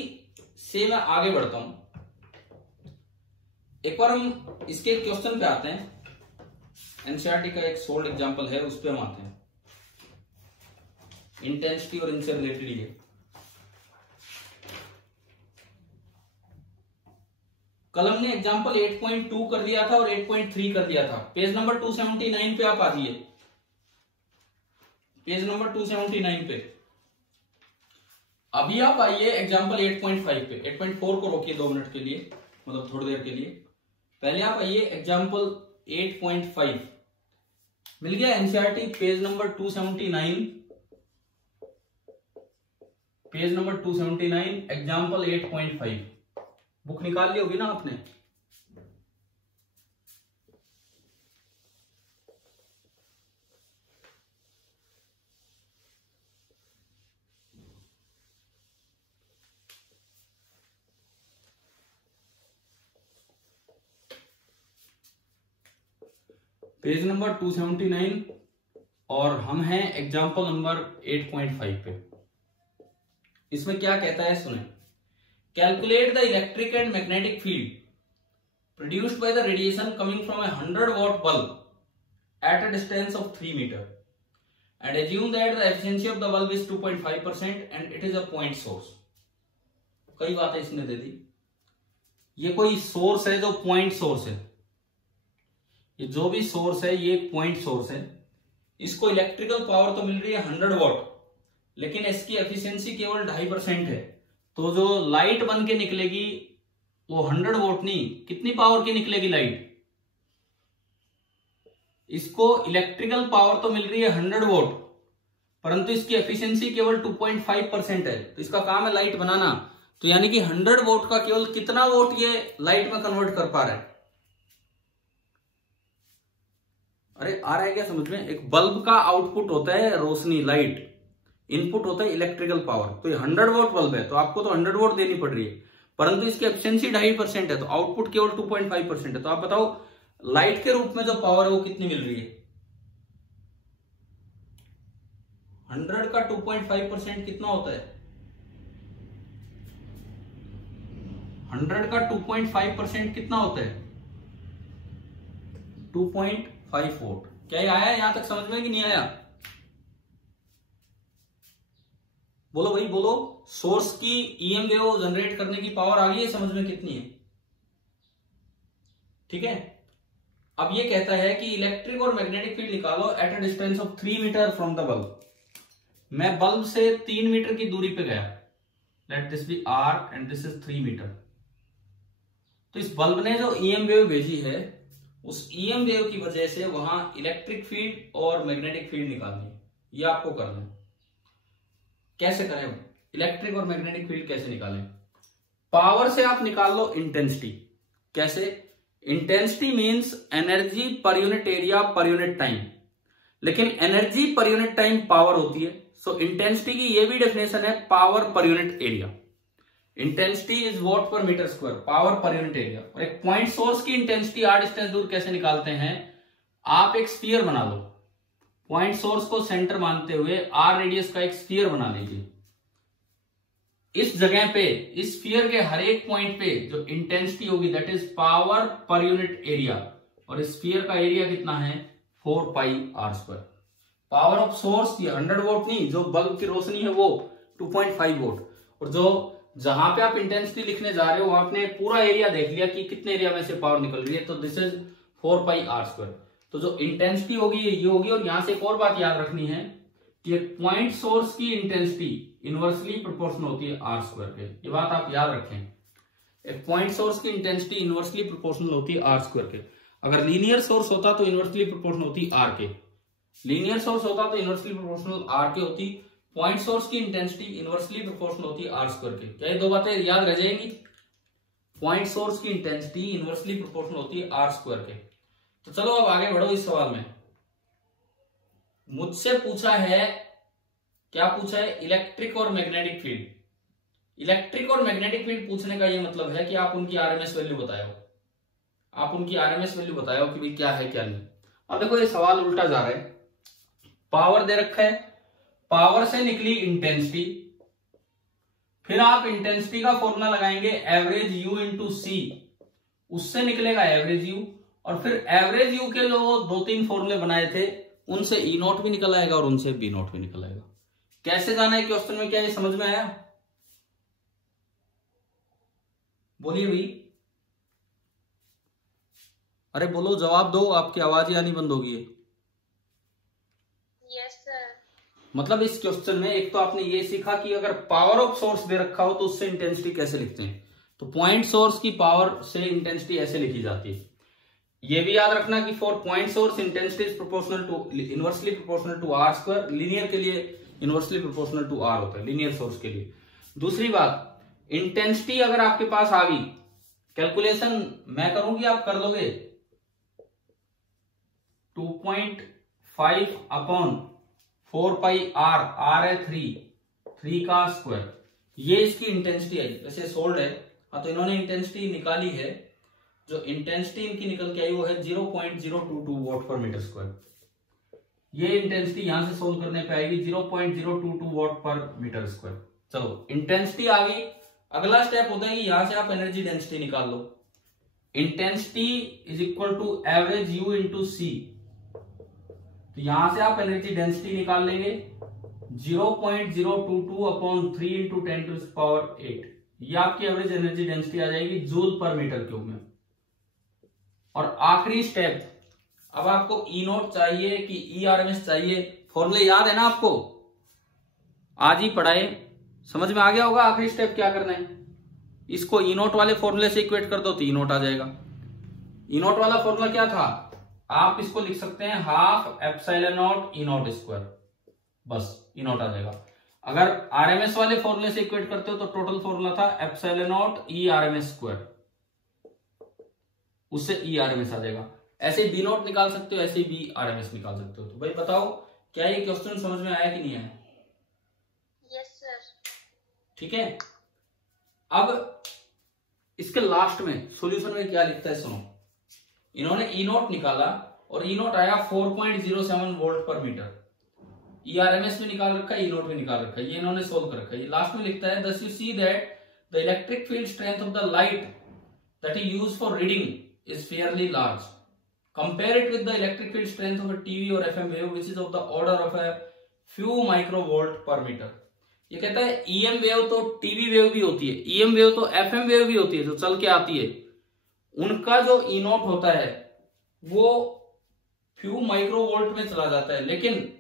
से मैं आगे बढ़ता हूं, एक बार हम इसके क्वेश्चन पे आते हैं। एनसीईआरटी का एक सोल्ड एग्जांपल है, उस पे हम आते हैं। इंटेंसिटी और इनसे रिलेटेड ही है। कल हमने एग्जांपल 8.2 कर दिया था और 8.3 कर दिया था। पेज नंबर 279 पे आप आ जाइए, पेज नंबर 279 पे। अभी आप आइए एग्जांपल 8.5 पे। 8.4 को रोकिए 2 मिनट के लिए, मतलब थोड़ी देर के लिए। पहले आप आइए एग्जांपल 8.5। मिल गया NCERT page number 279, page number 279 example 8.5। Book निकाल ली होगी ना आपने। पेज नंबर 279 और हम हैं एग्जांपल नंबर 8.5 पे। इसमें क्या कहता है सुने। Calculate the electric and magnetic field produced by the radiation coming from A 100 watt bulb at a distance of 3 meter and assume that the efficiency of the bulb is 2.5% and it is a point source। कई बातें इसने दे दी। ये कोई source है जो point source है, ये जो भी सोर्स है ये एक पॉइंट सोर्स है। इसको इलेक्ट्रिकल पावर तो मिल रही है 100 वॉट, लेकिन इसकी एफिशिएंसी केवल 2.5% है। तो जो लाइट बन के निकलेगी वो 100 वॉट नहीं, कितनी पावर की निकलेगी लाइट? इसको इलेक्ट्रिकल पावर तो मिल रही है 100 वॉट, परंतु इसकी एफिशिएंसी केवल 2.5% है। तो इसका काम है लाइट बनाना। तो यानी कि 100 वॉट का केवल कितना वोट ये लाइट में कन्वर्ट कर पा रहा है? अरे आ रहा है क्या समझ में? एक बल्ब का आउटपुट होता है रोशनी, लाइट, इनपुट होता है इलेक्ट्रिकल पावर। तो ये 100 वोट बल्ब है तो आपको तो 100 वोट देनी पड़ रही है, परंतु इसकी एफिशिएंसी 2.5% है, तो आउटपुट केवल 2.5% है। तो आप बताओ लाइट के रूप में जो पावर है वो कितनी मिल रही है? 100 का 2.5% कितना होता है? 100 का 2.5% कितना होता है? 2.5 वोट। क्या ये आया यहां तक समझ में कि नहीं आया? बोलो भाई बोलो। सोर्स की ईएम वेव जनरेट करने की पावर आ गई है समझ में कितनी है? ठीक है। अब ये कहता है कि इलेक्ट्रिक और मैग्नेटिक फील्ड निकालो at a distance of 3 metre from the bulb. मैं बल्ब से 3 मीटर की दूरी पे गया, let this be R and this is 3 metre. तो इस बल्ब ने जो ईएम वेव भेजी है उस ईएम वेव की वजह से वहां इलेक्ट्रिक फील्ड और मैग्नेटिक फील्ड निकालनी है। ये आपको करना है। कैसे करें? इलेक्ट्रिक और मैग्नेटिक फील्ड कैसे निकालें? पावर से आप निकाल लो इंटेंसिटी। कैसे? Intensity means energy per unit area per unit time, लेकिन energy per unit time power होती है। सो इंटेंसिटी की ये भी डेफिनेशन है power per unit area. Intensity is watt per metre square, power per unit area. और एक पॉइंट सोर्स की इंटेंसिटी r डिस्टेंस दूर कैसे निकालते हैं, आप एक स्फीयर बना लो, पॉइंट सोर्स को सेंटर मानते हुए r रेडियस का एक स्फीयर बना लीजिए। इस जगह पे, इस स्फीयर के हर एक पॉइंट पे जो इंटेंसिटी होगी that is power per unit area, और इस स्फीयर का एरिया कितना है 4 पाई r square. Power of source ये 100 वोट नहीं, जो बल्ब की रोशनी है वो 2.5 वोट, और जो जहां पे आप इंटेंसिटी लिखने जा रहे हो आपने पूरा एरिया देख लिया कि कितने एरिया में से पावर निकल रही है, तो this is 4 pi r square. तो जो इंटेंसिटी होगी ये होगी। और यहां से एक और बात याद रखनी है कि एक पॉइंट सोर्स की इंटेंसिटी इनवर्सली प्रोपोर्शनल होती है r स्क्वायर के, ये बात आप याद रखें। एक पॉइंट सोर्स की इंटेंसिटी इनवर्सली प्रोपोर्शनल होती है r स्क्वायर के। अगर लीनियर सोर्स होता तो इनवर्सली प्रोपोर्शनल होती r के, लीनियर सोर्स होता तो इनवर्सली प्रोपोर्शनल r के होती। पॉइंट सोर्स की इंटेंसिटी इनवर्सली प्रोपोर्शनल होती है r स्क्वायर के। क्या ये दो बातें याद रह जाएंगी? पॉइंट सोर्स की इंटेंसिटी इनवर्सली प्रोपोर्शनल होती है r स्क्वायर के। तो चलो अब आगे बढ़ो इस सवाल में। मुझसे पूछा है, क्या पूछा है, इलेक्ट्रिक और मैग्नेटिक फील्ड। इलेक्ट्रिक और मैग्नेटिक फील्ड पूछने का ये मतलब है कि आप उनकी आरएमएस वैल्यू बताओ, आप उनकी आरएमएस वैल्यू बताओ कि भाई क्या है क्या नहीं। अब देखो ये सवाल उल्टा जा रहा है, पावर दे रखा है, पावर से निकली इंटेंसिटी, फिर आप इंटेंसिटी का फॉर्मूला लगाएंगे एवरेज यू इंटू सी, उससे निकलेगा एवरेज यू, और फिर एवरेज यू के जो 2-3 फॉर्मूले बनाए थे उनसे ई नॉट भी निकल आएगा और उनसे बी नॉट भी निकल आएगा। कैसे जाना है क्वेश्चन में, क्या ये समझ में आया? बोलिए भाई, अरे बोलो, जवाब दो, आपकी आवाज ही आनी बंद होगी। Yes sir. मतलब इस क्वेश्चन में एक तो आपने ये सीखा कि अगर पावर ऑफ सोर्स दे रखा हो तो उससे इंटेंसिटी कैसे लिखते हैं, तो पॉइंट सोर्स की पावर से इंटेंसिटी ऐसे लिखी जाती है। ये भी याद रखना कि for point source intensity is proportional to, inversely proportional to r square. Linear के लिए इनवर्सली प्रोपोर्शनल टू r होता है, लीनियर सोर्स के लिए। दूसरी बात, इंटेंसिटी अगर आपके पास आ गई, कैलकुलेशन मैं करूं कि आप कर लोगे, 2.5 अपॉन 4 पाई r है 3 का स्क्वायर, ये इसकी इंटेंसिटी है। वैसे सोल्ड है, हाँ, तो इन्होंने इंटेंसिटी निकाली है, जो इंटेंसिटी इनकी निकल के आई वो है 0.022 वॉट पर मीटर स्क्वायर। ये इंटेंसिटी यहां से सोल्व करने पे आएगी 0.022 वॉट पर मीटर स्क्वायर। चलो इंटेंसिटी आ गई, अगला स्टेप होता है कि यहां से आप एनर्जी डेंसिटी निकाल लो। Intensity is equal to average U into C, तो यहां से आप एनर्जी डेंसिटी निकाल लेंगे 0.022 अपॉन 3 इंटू 10 टू पावर 8, ये आपकी एवरेज एनर्जी डेंसिटी आ जाएगी जूल पर मीटर क्यूब में। और आखिरी स्टेप, अब आपको ई नोट चाहिए कि ई आरएमएस चाहिए, फॉर्मूले याद है ना आपको, आज ही पढ़ाए, समझ में आ गया होगा। आखिरी स्टेप क्या करना है, इसको ई नोट वाले फॉर्मूले से इक्वेट कर दो तो ई नोट आ जाएगा। ई नोट वाला फॉर्मूला क्या था, आप इसको लिख सकते हैं हाफ एप्सिलॉन नॉट ई नॉट स्क्वायर, बस ई नॉट आ जाएगा। अगर आरएमएस वाले फॉर्मूले से इक्वेट करते हो तो टोटल फॉर्मूला था एप्सिलॉन नॉट ई आरएमएस स्क्वायर, उससे ई आरएमएस आ जाएगा। ऐसे बी नॉट निकाल सकते हो, ऐसे बी आरएमएस निकाल सकते हो। तो भाई बताओ, क्या ये क्वेश्चन समझ में आया कि नहीं आया? Yes sir. ठीक है, अब इसके लास्ट में सॉल्यूशन में क्या लिखता है सुनो। इन्होंने ई नॉट निकाला और ई नॉट आया 4.07 वोल्ट पर मीटर। ई आरएमएस भी निकाल रखा है, ई नॉट भी निकाल रखा है, ये इन्होंने सोल्व कर रखा है। ये लास्ट में लिखता है thus you see that the electric field strength of the light that you use for reading is fairly large. Compare it with the electric field strength of a TV or FM wave which is of the order of a few microvolt per meter. ये कहता है EM wave तो TV wave भी होती है, EM wave तो FM wave भी होती है जो चल के आती है, उनका जो ई नॉट होता है वो फ्यू माइक्रोवोल्ट में चला जाता है, लेकिन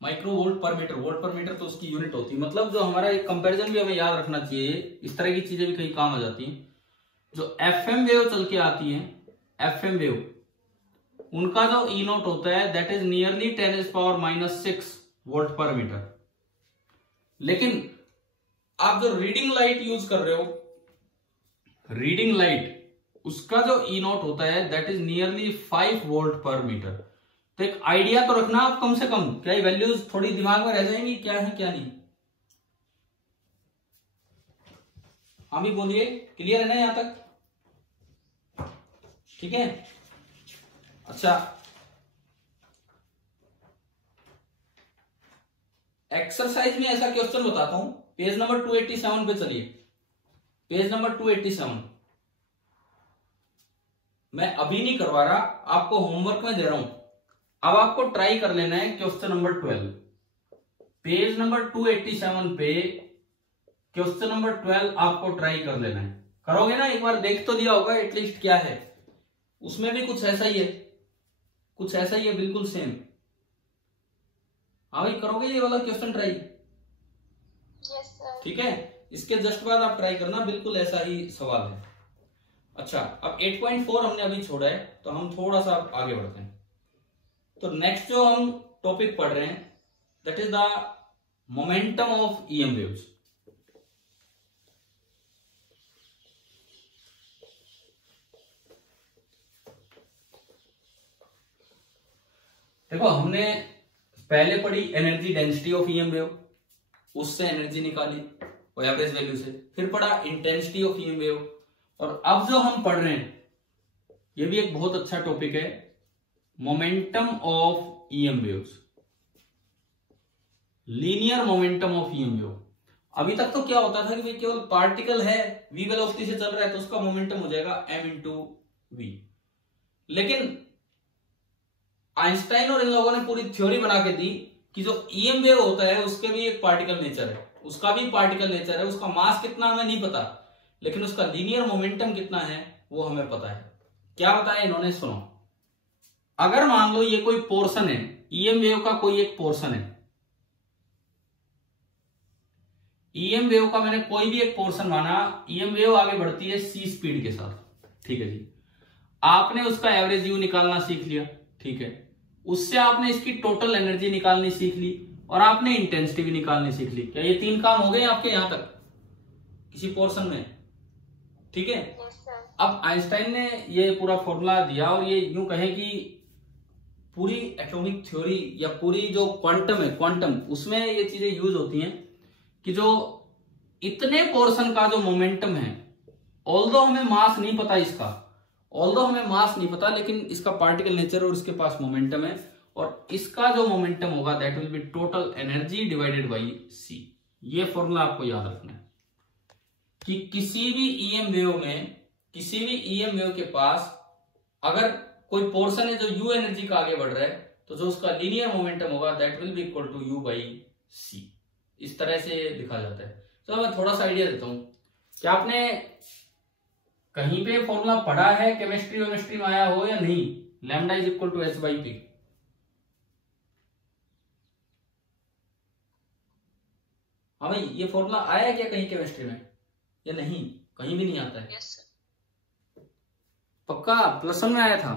माइक्रोवोल्ट पर मीटर, वोल्ट पर मीटर तो उसकी यूनिट होती है। मतलब जो हमारा एक कंपैरिजन भी हमें याद रखना चाहिए, इस तरह की चीजें भी कहीं काम आ जाती हैं। जो एफएम वेव चल के आती है, एफएम वेव, उनका जो ई नॉट होता है दैट इज नियरली 10⁻⁻⁶ वोल्ट पर मीटर। लेकिन आप जो रीडिंग लाइट यूज कर रहे हो, रीडिंग लाइट, उसका जो ई नॉट होता है दैट इज नियरली 5 वोल्ट पर मीटर। तो एक आइडिया तो रखना आप कम से कम, क्या ये वैल्यूज थोड़ी दिमाग में रह जाएंगी क्या है क्या नहीं। हामी बोलिए, क्लियर है ना यहां तक? ठीक है। अच्छा, एक्सरसाइज में ऐसा क्वेश्चन बताता हूं, पेज नंबर 287 पे चलिए। पेज नंबर 287 मैं अभी नहीं करवा रहा, आपको होमवर्क में दे रहा हूं। अब आपको ट्राई कर लेना है क्वेश्चन नंबर 12, पेज नंबर 287 पे क्वेश्चन नंबर 12 आपको ट्राई कर लेना है। करोगे ना? एक बार देख तो लिया होगा एटलीस्ट क्या है। उसमें भी कुछ ऐसा ही है, कुछ ऐसा ही है, बिल्कुल सेम। हाँ भाई, करोगे ये वाला क्वेश्चन ट्राई? Yes sir. ठीक है, इसके जस्ट बाद आप ट्राई करना, बिल्कुल ऐसा ही सवाल है। अच्छा, अब 8.4 हमने अभी छोड़ा है, तो हम थोड़ा सा आगे बढ़ते हैं। तो नेक्स्ट जो हम टॉपिक पढ़ रहे हैं that is the momentum of EM waves. देखो, हमने पहले पढ़ी energy density of EM wave, उससे एनर्जी निकाली वो एवरेज वैल्यू से। फिर पढ़ा इंटेंसिटी ऑफ ईएम वेव, और अब जो हम पढ़ रहे हैं ये भी एक बहुत अच्छा टॉपिक है, momentum of EM waves, linear momentum of EM wave. अभी तक तो क्या होता था कि भाई केवल पार्टिकल है, वी वेलोसिटी से चल रहा है, तो उसका मोमेंटम हो जाएगा m इंटू वी। लेकिन आइंस्टाइन और इन लोगों ने पूरी थ्योरी बना के दी कि जो ईएम वेव होता है उसके भी एक पार्टिकल नेचर है, उसका भी पार्टिकल नेचर है, उसका मास कितना हमें नहीं पता, लेकिन उसका लीनियर मोमेंटम कितना है वो हमें पता है। क्या बताया इन्होंने? सुनो, अगर मान लो ये कोई पोर्शन है, ईएम वेव का कोई एक पोर्शन है, ईएम वेव का मैंने कोई भी एक पोर्शन माना, ईएम वेव आगे बढ़ती है c स्पीड के साथ, ठीक है जी। आपने उसका एवरेज यू निकालना सीख लिया, ठीक है। उससे आपने इसकी टोटल एनर्जी निकालनी सीख ली, और आपने इंटेंसिटी भी निकालनी सीख ली। क्या ये 3 काम हो गए आपके यहां तक किसी पोर्शन में? ठीक है। अब आइंस्टाइन ने ये पूरा फॉर्मूला दिया, और ये यूं कहें कि पूरी एटॉमिक थ्योरी या पूरी जो क्वांटम है, क्वांटम, उसमें ये चीजें यूज होती हैं कि जो इतने पोर्शन का जो मोमेंटम है, ऑल्दो हमें मास नहीं पता इसका, ऑल्दो हमें मास नहीं पता, लेकिन इसका पार्टिकल नेचर और इसके पास मोमेंटम है, और इसका जो मोमेंटम होगा that will be total energy divided by C. ये फॉर्मूला आपको याद रखना है कि किसी भी ईएम वेव में, किसी भी ईएम वेव के पास अगर कोई पोर्शन है जो यू एनर्जी का आगे बढ़ रहा है, तो जो उसका लीनियर मोमेंटम होगा that will be equal to U by C. इस तरह से लिखा जाता है। तो मैं थोड़ा सा आइडिया देता हूं, क्या आपने कहीं पे फॉर्मूला पढ़ा है, केमिस्ट्री वेमिस्ट्री में आया हो या नहीं? Lambda is equal to H by P. हाँ भाई, ये फॉर्मूला आया क्या कहीं केमिस्ट्री में या नहीं? कहीं भी नहीं आता है। yes, पक्का प्लस वन में आया था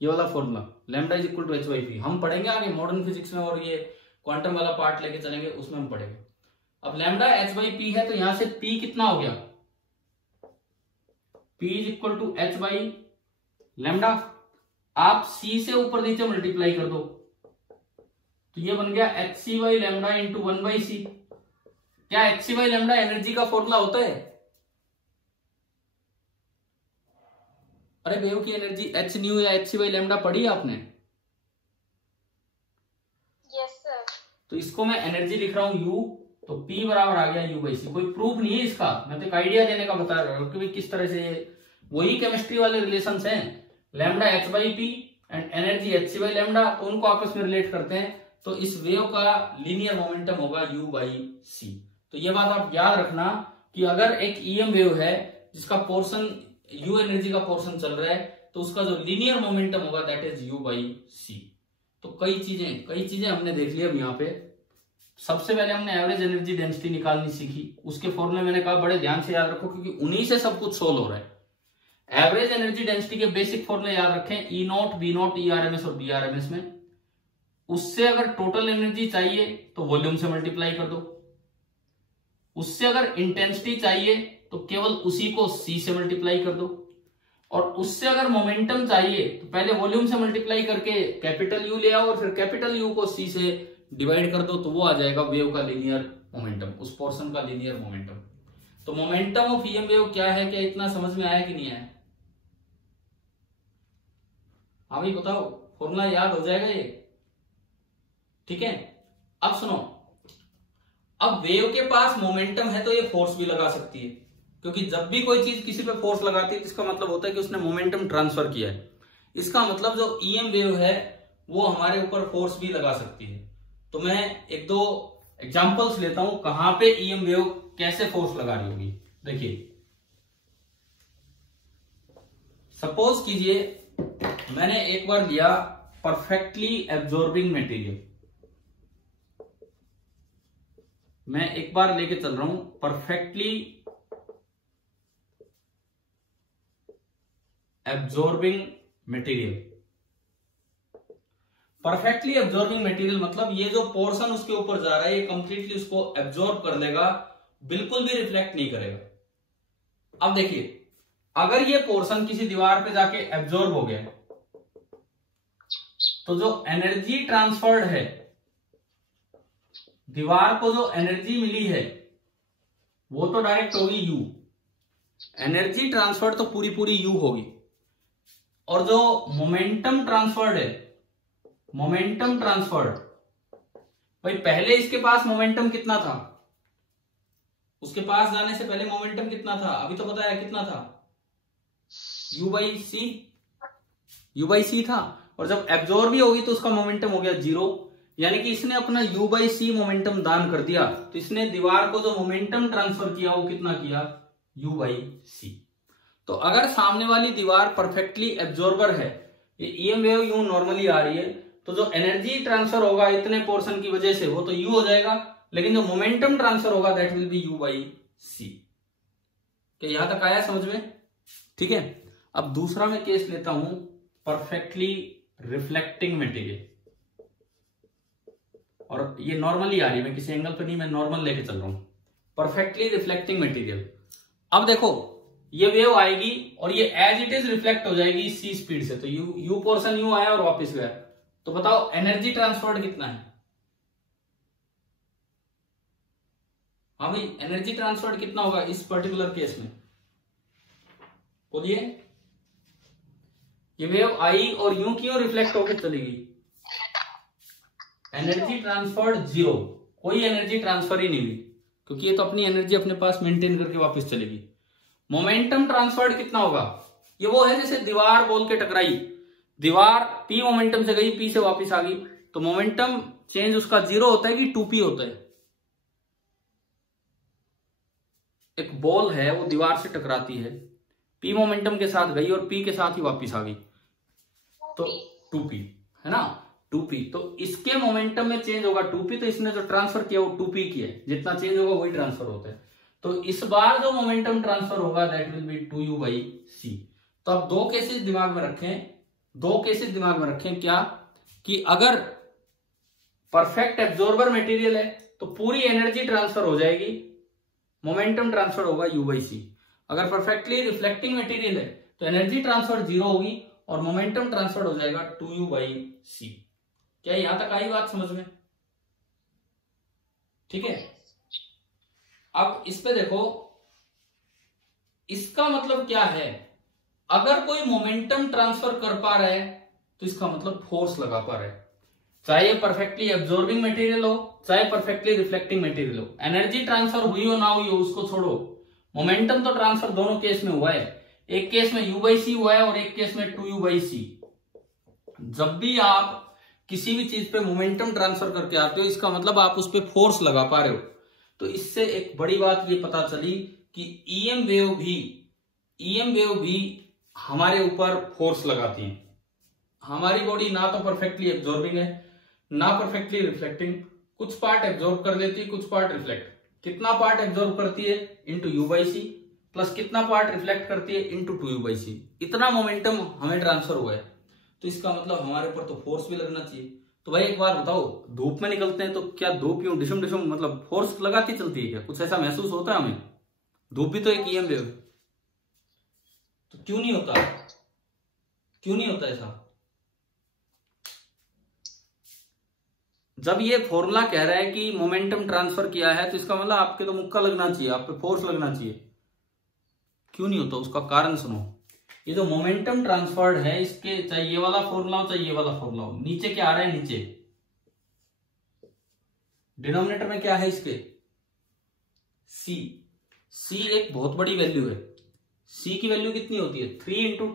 ये वाला formula, lambda is equal to H by P. हम पढ़ेंगे आगे मॉडर्न फिजिक्स में, और ये क्वांटम वाला पार्ट लेके चलेंगे, उसमें हम पढ़ेंगे। अब लैम्डा एच बाई पी है, तो यहां से पी कितना हो गया? P is equal to H by lambda. आप C से ऊपर नीचे मल्टीप्लाई कर दो, तो ये बन गया H C by lambda into 1 by C. क्या H C by lambda energy का फॉर्मूला होता है? अरे वेव की एनर्जी एच न्यू या एच सी बाई लैम्डा पढ़ी आपने? yes, sir. तो इसको मैं एनर्जी लिख रहा हूं U, तो P बराबर आ गया U बाई सी। कोई प्रूफ नहीं है इसका, मैं तो एक आइडिया देने का बता रहा हूं कि किस तरह से वही केमिस्ट्री वाले रिलेशंस हैं, lambda H by P and energy H C by lambda, तो उनको आपस में रिलेट करते हैं। तो इस वेव का लीनियर मोमेंटम होगा U बाई सी। तो ये बात आप याद रखना कि अगर एक ईएम वेव है जिसका पोर्शन U एनर्जी का पोर्शन चल रहा है, तो उसका जो लीनियर मोमेंटम होगा that is U by C. तो कई चीजें हमने देख ली। अब यहाँ पे सबसे पहले हमने एवरेज एनर्जी डेंसिटी निकालनी सीखी, उसके फॉर्मूले मैंने कहा बड़े ध्यान से याद रखो, क्योंकि उन्हीं से सब कुछ सोल्व हो रहा है। एवरेज एनर्जी डेंसिटी के बेसिक फॉर्मूले याद रखें, ई नॉट, बी नॉट, ईआरएमएस और बीआरएमएस में। उससे अगर टोटल एनर्जी चाहिए तो वॉल्यूम से मल्टीप्लाई कर दो, उससे अगर इंटेंसिटी चाहिए तो केवल उसी को सी से मल्टीप्लाई कर दो, और उससे अगर मोमेंटम चाहिए तो पहले वॉल्यूम से मल्टीप्लाई करके कैपिटल यू ले आओ, और फिर कैपिटल यू को सी से डिवाइड कर दो, तो वो आ जाएगा वेव का लीनियर मोमेंटम, उस पोर्शन का लीनियर मोमेंटम। तो मोमेंटम ऑफ ईएम वेव क्या है, क्या इतना समझ में आया कि नहीं आया? हाँ भाई बताओ, फॉर्मूला याद हो जाएगा ये? ठीक है, अब सुनो, अब वेव के पास मोमेंटम है तो ये फोर्स भी लगा सकती है, क्योंकि जब भी कोई चीज किसी पे फोर्स लगाती है तो इसका मतलब होता है कि उसने मोमेंटम ट्रांसफर किया है। इसका मतलब जो ईएम वेव है वो हमारे ऊपर फोर्स भी लगा सकती है। तो मैं एक दो एग्जांपल्स लेता हूं कहां पे ईएम वेव कैसे फोर्स लगा रही होगी। देखिए, सपोज कीजिए मैंने एक बार लिया परफेक्टली एब्जॉर्बिंग मटेरियल, मैं एक बार लेके चल रहा हूं perfectly absorbing material. Perfectly absorbing material मतलब ये जो पोर्शन उसके ऊपर जा रहा है ये कंप्लीटली उसको एब्जॉर्ब कर लेगा, बिल्कुल भी रिफ्लेक्ट नहीं करेगा। अब देखिए, अगर ये पोर्शन किसी दीवार पे जाके एब्जॉर्ब हो गया तो जो एनर्जी ट्रांसफर्ड है, दीवार को जो एनर्जी मिली है वो तो डायरेक्ट होगी यू, एनर्जी ट्रांसफर्ड तो पूरी पूरी यू होगी। और जो मोमेंटम ट्रांसफर्ड है, मोमेंटम ट्रांसफर्ड, भाई पहले इसके पास मोमेंटम कितना था, उसके पास जाने से पहले मोमेंटम कितना था, अभी तो बताया कितना था, u बाई सी था। और जब एब्जॉर्ब भी होगी तो उसका मोमेंटम हो गया 0, यानी कि इसने अपना u बाई सी मोमेंटम दान कर दिया। तो इसने दीवार को जो मोमेंटम ट्रांसफर किया वो कितना किया, u बाई सी। तो अगर सामने वाली दीवार परफेक्टली एब्जॉर्बर है, ये ईएम वेव यूं नॉर्मली आ रही है, तो जो एनर्जी ट्रांसफर होगा इतने पोर्शन की वजह से वो तो u हो जाएगा, लेकिन जो मोमेंटम ट्रांसफर होगा that will be u by C. क्या यहां तक आया समझ में? ठीक है, अब दूसरा मैं केस लेता हूं परफेक्टली रिफ्लेक्टिंग मटेरियल, और ये नॉर्मली आ रही है, मैं किसी एंगल पे नहीं, मैं नॉर्मल लेके चल रहा हूं, परफेक्टली रिफ्लेक्टिंग मटेरियल। अब देखो, ये वेव आएगी और ये एज इट इज रिफ्लेक्ट हो जाएगी सी स्पीड से, तो यू पोर्शन यू आया और वापस गया। तो बताओ एनर्जी ट्रांसफर्ड कितना है? हाँ भाई, एनर्जी ट्रांसफर्ड कितना होगा इस पर्टिकुलर केस में, बोलिए। ये वेव आई और यूं क्यों रिफ्लेक्ट होकर चलेगी? एनर्जी ट्रांसफर्ड 0, कोई एनर्जी ट्रांसफर ही नहीं हुई, क्योंकि ये तो अपनी एनर्जी अपने पास मेंटेन करके वापस चलेगी। मोमेंटम ट्रांसफर्ड कितना होगा? ये वो है जैसे दीवार बोल के टकराई, दीवार पी मोमेंटम से गई, पी से वापस आ गई, तो मोमेंटम चेंज उसका 0 होता है कि 2p होता है? एक बॉल है वो दीवार से टकराती है, पी मोमेंटम के साथ गई और पी के साथ ही वापस आ गई, तो 2p है ना, 2p। तो इसके मोमेंटम में चेंज होगा 2p, तो इसने जो ट्रांसफर किया वो 2p किया है, जितना चेंज होगा वही ट्रांसफर होता है। तो इस बार जो मोमेंटम ट्रांसफर होगा that will be 2u by C. तो अब दो केसेस दिमाग में रखें, क्या कि अगर परफेक्ट एब्जॉर्बर मटेरियल है तो पूरी एनर्जी ट्रांसफर हो जाएगी, मोमेंटम ट्रांसफर होगा u बाई सी। अगर परफेक्टली रिफ्लेक्टिंग मटेरियल है तो एनर्जी ट्रांसफर 0 होगी और मोमेंटम ट्रांसफर हो जाएगा 2u बाई सी। क्या यहां तक आई बात समझ में? ठीक है, अब इस पे देखो, इसका मतलब क्या है, अगर कोई मोमेंटम ट्रांसफर कर पा रहा है तो इसका मतलब फोर्स लगा पा रहा है, चाहे ये परफेक्टली एब्जॉर्बिंग मटेरियल हो चाहे परफेक्टली रिफ्लेक्टिंग मटेरियल हो। एनर्जी ट्रांसफर हुई हो ना हुई हो उसको छोड़ो, मोमेंटम तो ट्रांसफर दोनों केस में हुआ है। एक केस में u बाई सी हुआ है और एक केस में 2u बाई सी। जब भी आप किसी भी चीज पे मोमेंटम ट्रांसफर करके आते हो इसका मतलब आप उस पर फोर्स लगा पा रहे हो। तो इससे एक बड़ी बात ये पता चली कि ईएम वेव भी हमारे ऊपर फोर्स लगाती है। हमारी बॉडी ना तो परफेक्टली एब्जॉर्बिंग है ना परफेक्टली रिफ्लेक्टिंग, कुछ पार्ट एब्जॉर्ब कर लेती है कुछ पार्ट रिफ्लेक्ट। कितना पार्ट एब्जॉर्ब करती है into u by c, plus कितना पार्ट रिफ्लेक्ट करती है इंटू 2u बाई सी। इतना मोमेंटम हमें ट्रांसफर हुआ है, तो इसका मतलब हमारे ऊपर तो फोर्स भी लगना चाहिए। तो भाई एक बार बताओ, धूप में निकलते हैं तो क्या धूप यूं डिशम डिशम मतलब फोर्स लगाती चलती है क्या? कुछ ऐसा महसूस होता है हमें? धूप भी तो एक ईएम वेव, तो क्यों नहीं होता ऐसा? जब ये फॉर्मूला कह रहा है कि मोमेंटम ट्रांसफर किया है तो इसका मतलब आपके तो मुक्का लगना चाहिए, आप पे फोर्स लगना चाहिए। क्यों नहीं होता उसका कारण सुनो। ये जो मोमेंटम ट्रांसफर्ड है इसके चाहे ये वाला फॉर्मूला हो चाहे ये वाला फॉर्मूला हो, नीचे क्या आ रहा है, नीचे डिनोमिनेटर में क्या है इसके, सी। सी एक बहुत बड़ी वैल्यू है। सी की वैल्यू कितनी होती है, 3 ×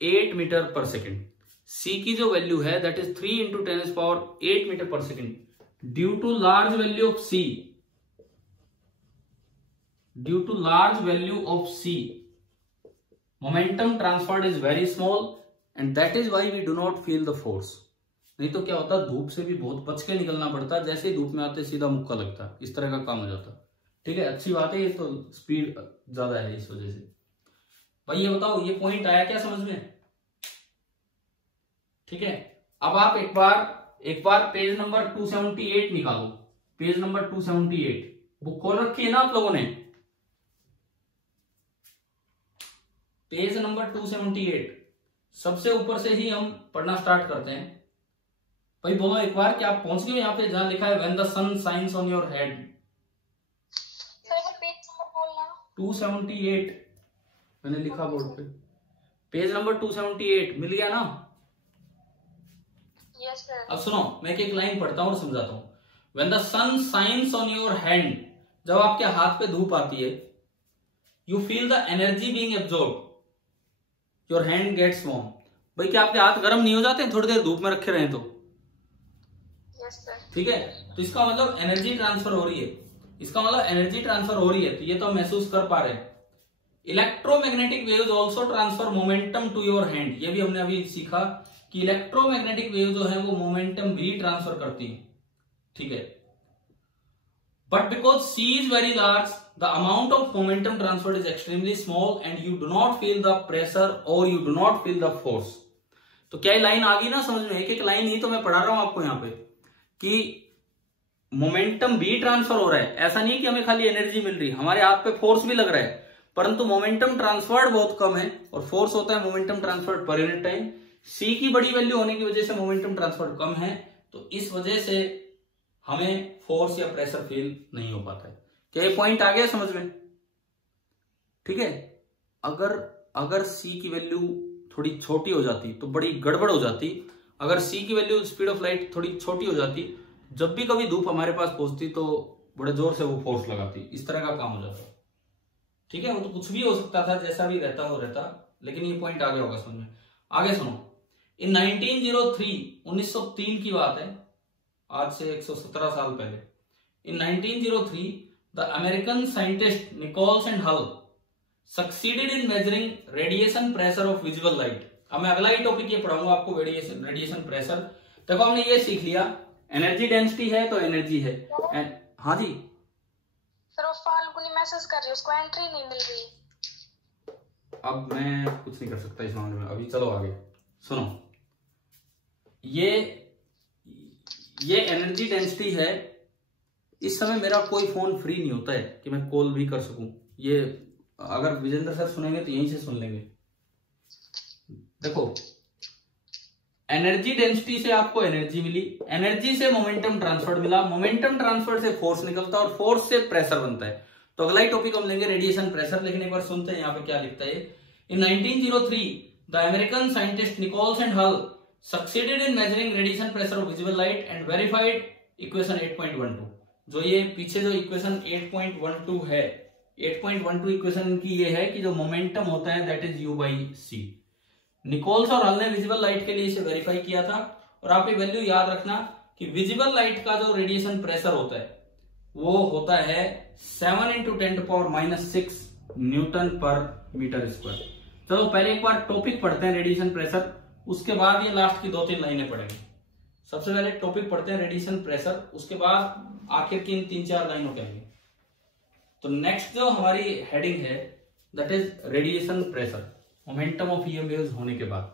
10⁸ मीटर पर सेकेंड। सी की जो वैल्यू है that is 3 × 10⁸ metre per second. Due to large value of c, due to large value of c, momentum transferred is very small and that is why we do not feel the force. नहीं तो क्या होता, धूप से भी बहुत बच के निकलना पड़ता, जैसे ही धूप में आते सीधा मुक्का लगता, इस तरह का काम हो जाता। ठीक है, अच्छी बात है, ये तो स्पीड ज्यादा है इस वजह से। भाई ये बताओ ये पॉइंट आया क्या समझ में? ठीक है, अब आप एक बार पेज नंबर 278 निकालो। पेज नंबर 278 बुक खोल रखी है ना आप लोगों ने? पेज नंबर 278 सबसे ऊपर से ही हम पढ़ना स्टार्ट करते हैं। भाई बोलो एक बार, क्या आप पहुंच गए यहाँ पे जहां लिखा है when the sun shines on your head? 278 मैंने लिखा बोर्ड पे, पेज नंबर 278 मिल गया ना? Yes sir. अब सुनो, मैं एक लाइन पढ़ता हूँ और समझाता हूँ। When the sun shines on your hand, जब आपके हाथ पे धूप आती है, you feel the energy being absorb, your hand gets warm. भाई क्या आपके हाथ गर्म नहीं हो जाते थोड़ी देर धूप में रखे रहे तो? Yes sir. ठीक है, तो इसका मतलब एनर्जी ट्रांसफर हो रही है, इसका मतलब एनर्जी ट्रांसफर हो रही है, तो ये तो हम महसूस कर पा रहे हैं। Electromagnetic waves also transfer momentum to your hand, ये भी हमने अभी सीखा कि इलेक्ट्रोमैग्नेटिक वेव जो है वो मोमेंटम भी ट्रांसफर करती है। ठीक है, but because C is very large the amount of momentum transfer is extremely small and you do not feel the pressure और you do not feel the force. तो क्या ये लाइन आ गई ना समझ में? एक एक लाइन ही तो मैं पढ़ा रहा हूं आपको यहाँ पे कि मोमेंटम भी ट्रांसफर हो रहा है। ऐसा नहीं कि हमें खाली एनर्जी मिल रही, हमारे हाथ पे फोर्स भी लग रहा है, परंतु मोमेंटम ट्रांसफर्ड बहुत कम है और फोर्स होता है momentum transferred per unit time. C की बड़ी वैल्यू होने की वजह से मोमेंटम ट्रांसफर कम है, तो इस वजह से हमें फोर्स या प्रेशर फील नहीं हो पाता है। क्या ये पॉइंट आ गया समझ में? ठीक है, अगर सी की वैल्यू थोड़ी छोटी हो जाती तो बड़ी गड़बड़ हो जाती। अगर सी की वैल्यू स्पीड ऑफ लाइट थोड़ी छोटी हो जाती, जब भी कभी धूप हमारे पास पहुंचती तो बड़े जोर से वो फोर्स लगाती, इस तरह का काम हो जाता। ठीक है, वो तो कुछ भी हो सकता था, जैसा भी रहता हो रहता, लेकिन ये पॉइंट आ गया होगा समझ में। आगे सुनो, इन 1903 की बात है, आज से 117 साल पहले। In 1903 the American scientist Nichols and Hull succeeded in measuring radiation pressure of visible light. अब मैं अगला ही टॉपिक ये पढ़ाऊंगा आपको, रेडिएशन प्रेशर। देखो हमने ये सीख लिया, एनर्जी डेंसिटी है तो एनर्जी है। हाँ जी सर, वो फाल्गुनी मैसेज कर रही है, उसको एंट्री नहीं मिल रही। अब मैं कुछ नहीं कर सकता इस मामले में अभी। चलो आगे सुनो, ये एनर्जी डेंसिटी है। इस समय मेरा कोई फोन फ्री नहीं होता है कि मैं कॉल भी कर सकूं। ये अगर विजेंद्र सर सुनेंगे तो यहीं से सुन लेंगे। देखो, एनर्जी डेंसिटी से आपको एनर्जी मिली, एनर्जी से मोमेंटम ट्रांसफर मिला, मोमेंटम ट्रांसफर से फोर्स निकलता है और फोर्स से प्रेशर बनता है। तो अगला ही टॉपिक हम लेंगे रेडिएशन प्रेशर। लेकिन एक बार सुनते हैं यहाँ पे क्या लिखता है। In 1903 the American scientist Nichols and Hull succeeded in measuring radiation pressure of visible light and verified equation 8.12। जो ये पीछे जो इक्वेशन 8.12 है, 8.12 इक्वेशन की ये है कि जो मोमेंटम होता है दैट इज U/c। निकोल्स और हल ने विजिबल लाइट के लिए इसे वेरीफाई किया था। और आप ये वैल्यू याद रखना कि विजिबल लाइट का जो रेडिएशन प्रेशर होता है वो होता है 7 × 10⁻⁻6 न्यूटन पर मीटर स्क्वायर। चलो पहले एक बार टॉपिक पढ़ते हैं रेडिएशन प्रेशर, उसके बाद ये लास्ट की 2-3 लाइनें पढ़ेंगे। सबसे पहले टॉपिक पढ़ते हैं रेडिएशन प्रेशर, उसके बाद आखिर की इन 3-4 लाइनों के आगे। तो नेक्स्ट जो हमारी हेडिंग है that is radiation pressure, momentum of EM waves होने के बाद।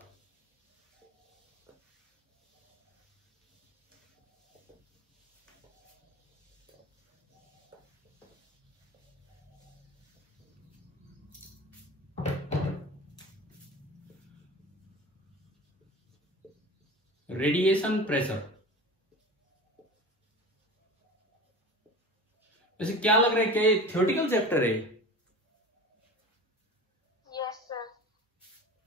रेडिएशन प्रेशर, वैसे क्या लग रहा है कि थ्योरेटिकल चैप्टर है? Yes sir.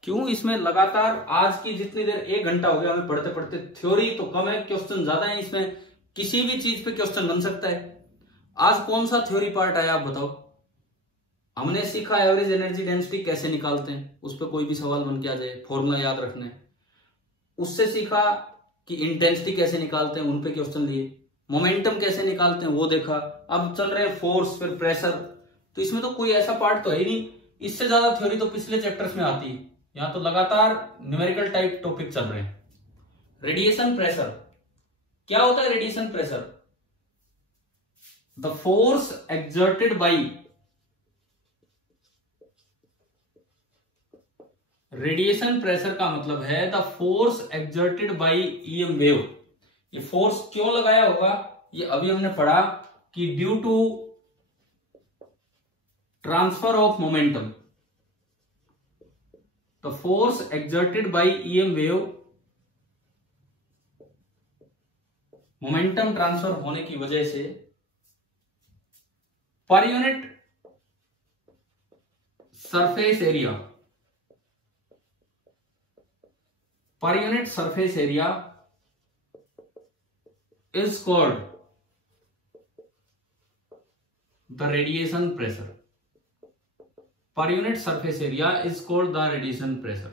क्यों? इसमें लगातार आज की जितनी देर 1 घंटा हो गया हमें पढ़ते पढ़ते, थ्योरी तो कम है, क्वेश्चन ज्यादा है। इसमें किसी भी चीज पे क्वेश्चन बन सकता है। आज कौन सा थ्योरी पार्ट आया आप बताओ? हमने सीखा एवरेज एनर्जी डेंसिटी कैसे निकालते हैं, उस पर कोई भी सवाल बन के आ जाए, फॉर्मूला याद रखना है। उससे सीखा कि इंटेंसिटी कैसे निकालते हैं, उन पे क्वेश्चन लिए। मोमेंटम कैसे निकालते हैं वो देखा। अब चल रहे फोर्स, फिर प्रेशर। तो इसमें तो कोई ऐसा पार्ट तो है ही नहीं। इससे ज्यादा थ्योरी तो पिछले चैप्टर्स में आती है। यहां तो लगातार न्यूमेरिकल टाइप टॉपिक चल रहे हैं। रेडिएशन प्रेशर क्या होता है? Radiation pressure the force exerted by, radiation pressure का मतलब है the force exerted by EM wave. ये फोर्स क्यों लगाया होगा? ये अभी हमने पढ़ा कि due to transfer of momentum, the force exerted by EM wave, momentum transfer होने की वजह से per unit surface area, per unit surface area is called the radiation pressure. Per unit surface area is called the radiation pressure.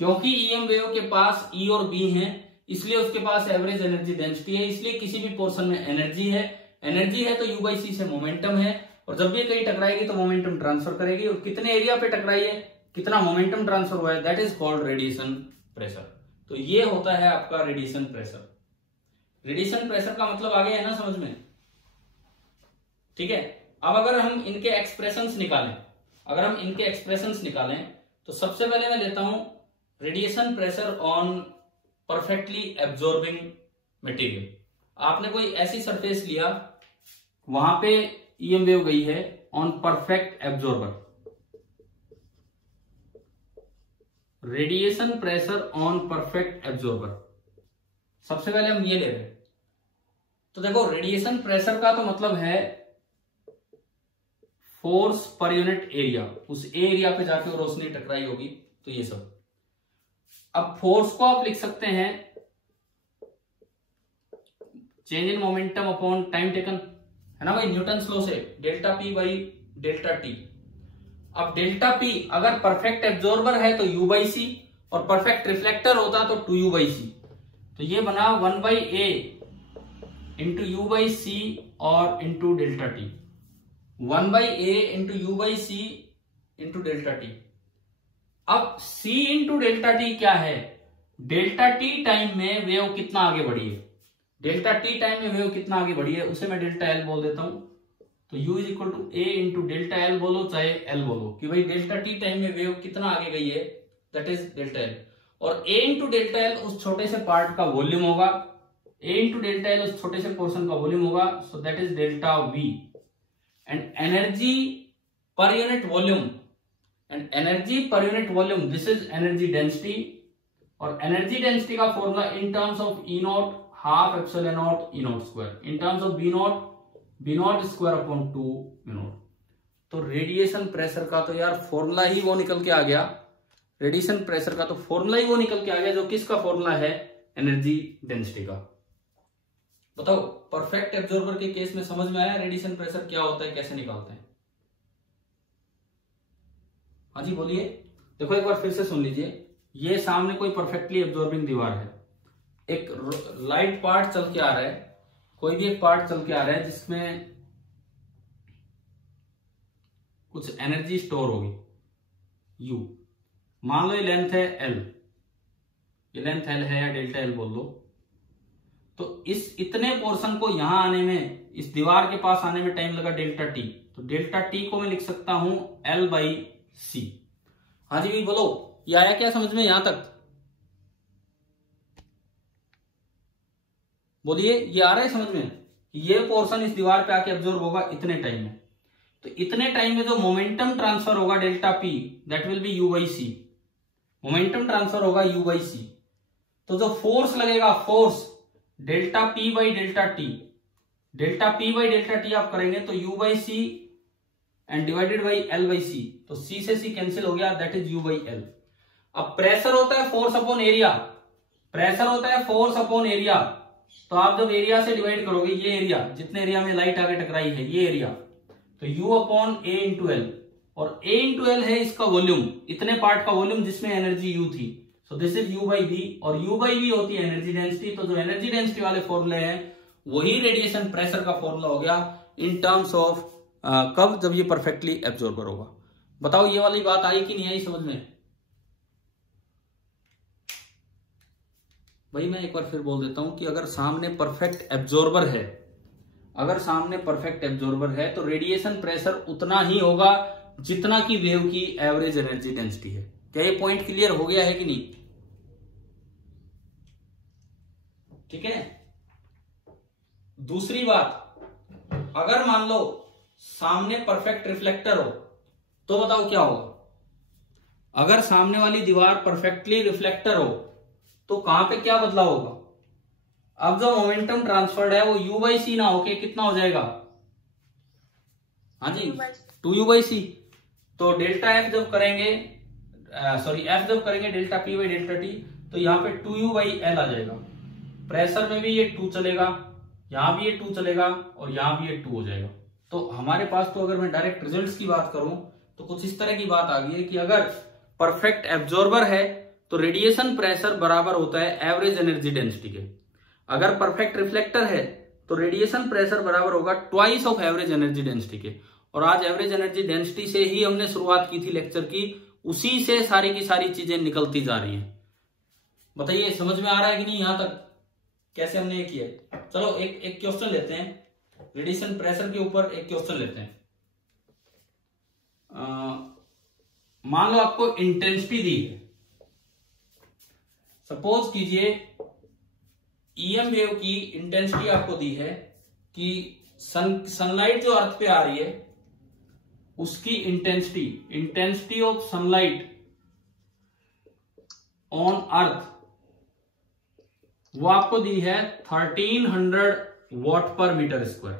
क्योंकि EM wave के पास ई और B हैं, इसलिए उसके पास एवरेज एनर्जी डेंसिटी है। इसलिए किसी भी पोर्शन में एनर्जी है, एनर्जी है तो यू बाई सी से मोमेंटम है, और जब भी कहीं टकराएगी तो मोमेंटम ट्रांसफर करेगी। और कितने एरिया पे टकराई है, कितना मोमेंटम ट्रांसफर हुआ है, that is called radiation pressure. तो ये होता है आपका रेडिएशन प्रेशर। रेडिएशन प्रेशर का मतलब आ गया है ना समझ में? ठीक है। अब अगर हम इनके एक्सप्रेशंस निकालें, तो सबसे पहले मैं लेता हूं radiation pressure on perfectly absorbing material. आपने कोई ऐसी सरफेस लिया, वहां पे ईएम वेव गई है on perfect absorber. Radiation pressure on perfect absorber, सबसे पहले हम ये ले रहे हैं। तो देखो रेडिएशन प्रेशर का तो मतलब है फोर्स पर यूनिट एरिया, उस एरिया पे जाके रोशनी टकराई होगी, तो ये सब। अब फोर्स को आप लिख सकते हैं change in momentum upon time taken, है ना भाई, न्यूटन लॉ से, delta P by delta T. अब डेल्टा पी अगर परफेक्ट एब्जॉर्बर है तो यू बाई सी, और परफेक्ट रिफ्लेक्टर होता तो 2u बाई सी। तो ये बना 1 by A into U by C और into delta T. 1 by A into U by C into delta T. अब c इंटू डेल्टा टी क्या है? डेल्टा टी टाइम में वेव कितना आगे बढ़ी है, डेल्टा टी टाइम में वेव कितना आगे बढ़ी है, उसे मैं डेल्टा एल बोल देता हूं। तो u is equal to a into delta l बोलो चाहे एल बोलो, कि भाई डेल्टा टी टाइम में वेव कितना आगे गई है, दैट इज डेल्टा एल। और a इंटू डेल्टा एल उस छोटे से पार्ट का वॉल्यूम होगा, a इंटू डेल्टा एल उस छोटे से पोर्शन का वॉल्यूम होगा, so that is delta v। And energy per unit volume, and energy per unit volume, this is energy density. और एनर्जी डेंसिटी का formula in terms of e naught half epsilon naught E naught square, in terms of b naught square upon 2 mu naught. तो radiation pressure का तो यार formula ही वो निकल के आ गया, रेडिएशन प्रेशर का तो फॉर्मूला ही वो निकल के आ गया जो किसका फॉर्मूला है, एनर्जी डेंसिटी का। बताओ परफेक्ट एब्जॉर्बर के केस में समझ में आया रेडिएशन प्रेशर क्या होता है, कैसे निकालते हैं? हाँ जी बोलिए। देखो एक बार फिर से सुन लीजिए, ये सामने कोई परफेक्टली एब्जॉर्बिंग दीवार है, एक लाइट पार्ट चल के आ रहा है, कोई भी एक पार्ट चल के आ रहा है जिसमें कुछ एनर्जी स्टोर होगी U। मान लो ये लेंथ है L, ये लेंथ L है या डेल्टा L बोल लो। तो इस इतने पोर्शन को यहां आने में, इस दीवार के पास आने में टाइम लगा डेल्टा टी, तो डेल्टा टी को मैं लिख सकता हूं L बाई सी। हाँ जी भी बोलो, ये आया क्या समझ में यहां तक? बोलिए, ये आ रहा है समझ में? ये पोर्शन इस दीवार पे आके एब्जॉर्ब होगा इतने टाइम में, तो इतने टाइम में जो मोमेंटम ट्रांसफर होगा delta P, that will be U by C. Momentum transfer होगा यू बाई सी। तो जो फोर्स लगेगा, force delta P by delta T, delta P by delta T आप करेंगे तो U by C and divided by L by C, तो C से C cancel हो गया, that is U by L। अब प्रेशर होता है फोर्स अपॉन एरिया, प्रेशर होता है फोर्स अपॉन एरिया, तो आप जब एरिया से डिवाइड करोगे, ये एरिया जितने एरिया में लाइट आगे टकराई है ये एरिया, तो U upon A into L, और A इंटू एल है इसका वॉल्यूम, इतने पार्ट का वॉल्यूम जिसमें एनर्जी U थी, सो this is U by V, और U बाई V होती है एनर्जी डेंसिटी। तो जो एनर्जी डेंसिटी वाले फॉर्मूले हैं वही रेडिएशन प्रेशर का फॉर्मूला हो गया इन टर्म्स ऑफ कब, जब ये परफेक्टली एब्जॉर्बर होगा। बताओ ये वाली बात आई कि नहीं आई समझ में? भाई मैं एक बार फिर बोल देता हूं कि अगर सामने परफेक्ट एब्जॉर्बर है, अगर सामने परफेक्ट एब्जॉर्बर है तो रेडिएशन प्रेशर उतना ही होगा जितना की वेव की एवरेज एनर्जी डेंसिटी है। क्या ये पॉइंट क्लियर हो गया है कि नहीं? ठीक है। दूसरी बात, अगर मान लो सामने परफेक्ट रिफ्लेक्टर हो तो बताओ क्या होगा? अगर सामने वाली दीवार परफेक्टली रिफ्लेक्टर हो तो कहां पे क्या बदलाव होगा? अब जो मोमेंटम ट्रांसफर्ड है वो U बाई सी ना होके कितना हो जाएगा? हाँ जी, 2U बाई सी। तो डेल्टा एफ जब करेंगे, एफ जब करेंगे delta P by delta T, तो यहाँ पे 2U बाई एल आ जाएगा। प्रेशर में भी ये 2 चलेगा, यहां भी ये 2 चलेगा, और यहां भी ये 2 हो जाएगा। तो हमारे पास तो अगर मैं डायरेक्ट रिजल्ट्स की बात करूं तो कुछ इस तरह की बात आ गई है कि अगर परफेक्ट एब्जॉर्बर है तो रेडिएशन प्रेशर बराबर होता है एवरेज एनर्जी डेंसिटी के। अगर परफेक्ट रिफ्लेक्टर है तो रेडिएशन प्रेशर बराबर होगा twice of average energy density के। और आज एवरेज एनर्जी डेंसिटी से ही हमने शुरुआत की थी लेक्चर की, उसी से सारी की सारी चीजें निकलती जा रही हैं। बताइए समझ में आ रहा है कि नहीं यहां तक कैसे हमने ये किया? चलो एक क्वेश्चन लेते हैं, रेडिएशन प्रेशर के ऊपर एक क्वेश्चन लेते हैं। मान लो आपको इंटेंसिटी दी है, सपोज कीजिए ईएम वेव की इंटेंसिटी आपको दी है कि सनलाइट जो अर्थ पे आ रही है उसकी intensity of sunlight on earth वो आपको दी है 1300 watt per metre square.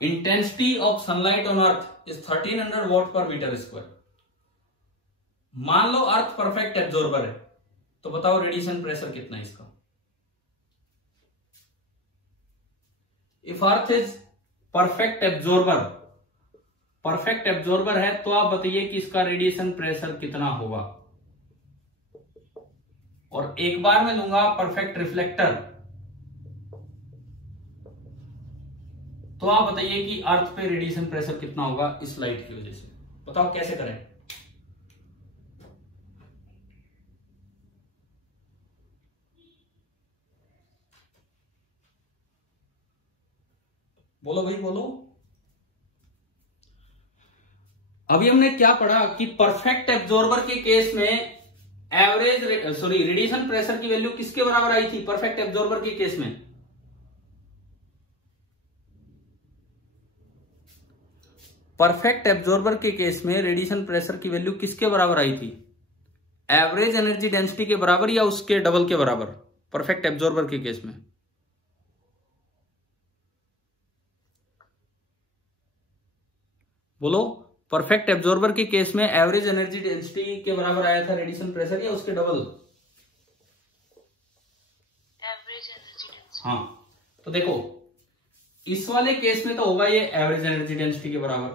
Intensity of sunlight on earth is 1300 watt per metre square. मान लो अर्थ परफेक्ट एब्जॉर्बर है, तो बताओ रेडिएशन प्रेशर कितना है इसका? If earth is perfect absorber है तो आप बताइए कि इसका रेडिएशन प्रेशर कितना होगा। और एक बार मैं लूंगा परफेक्ट रिफ्लेक्टर, तो आप बताइए कि अर्थ पे रेडिएशन प्रेशर कितना होगा इस लाइट की वजह से। बताओ कैसे करें? बोलो भाई बोलो। अभी हमने क्या पढ़ा कि परफेक्ट एब्जॉर्बर के केस में रेडिएशन प्रेशर की वैल्यू किसके बराबर आई थी? परफेक्ट एब्जॉर्बर के केस में रेडिएशन प्रेशर की वैल्यू किसके बराबर आई थी? एवरेज एनर्जी डेंसिटी के बराबर या उसके डबल के बराबर? परफेक्ट एब्जॉर्बर के केस में बोलो। परफेक्ट एब्जॉर्बर के केस में एवरेज एनर्जी डेंसिटी के बराबर आया था रेडिएशन प्रेशर या उसके डबल? Average energy density. हाँ, तो देखो इस वाले केस में तो होगा ये एवरेज एनर्जी डेंसिटी के बराबर,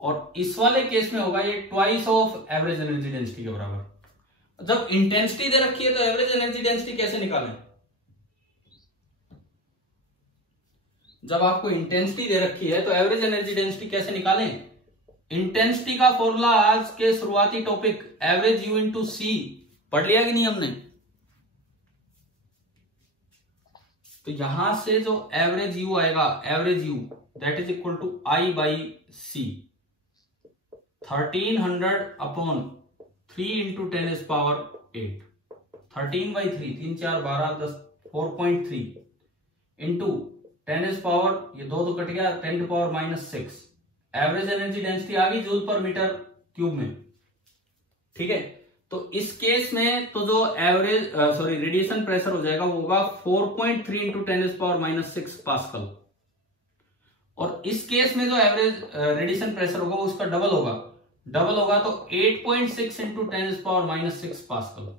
और इस वाले केस में होगा ये twice of average energy density के बराबर। जब इंटेंसिटी दे रखी है तो एवरेज एनर्जी डेंसिटी कैसे निकालें? जब आपको इंटेंसिटी दे रखी है तो एवरेज एनर्जी डेंसिटी कैसे निकालें? इंटेंसिटी का फॉर्मूला आज के शुरुआती topic average U into C पढ़ लिया कि नहीं हमने? तो यहां से जो एवरेज यू आएगा, average U that is equal to I by C, 1300 upon 3 into 10 is power 8, 13 by 3, 3 4 12 10 4.3 into 10 is power, ये दो तो कट गया, 10 to power -6। Average energy density आ गई जूल पर मीटर क्यूब में। ठीक है, तो इस केस में तो जो एवरेज रेडिएशन प्रेशर हो जाएगा वो होगा 4.3 इंटू 10⁻⁻6 पास्कल। और इस केस में जो एवरेज रेडिएशन प्रेशर होगा वो उसका डबल होगा तो 8.6 इंटू 10⁻⁻6 पास्कल।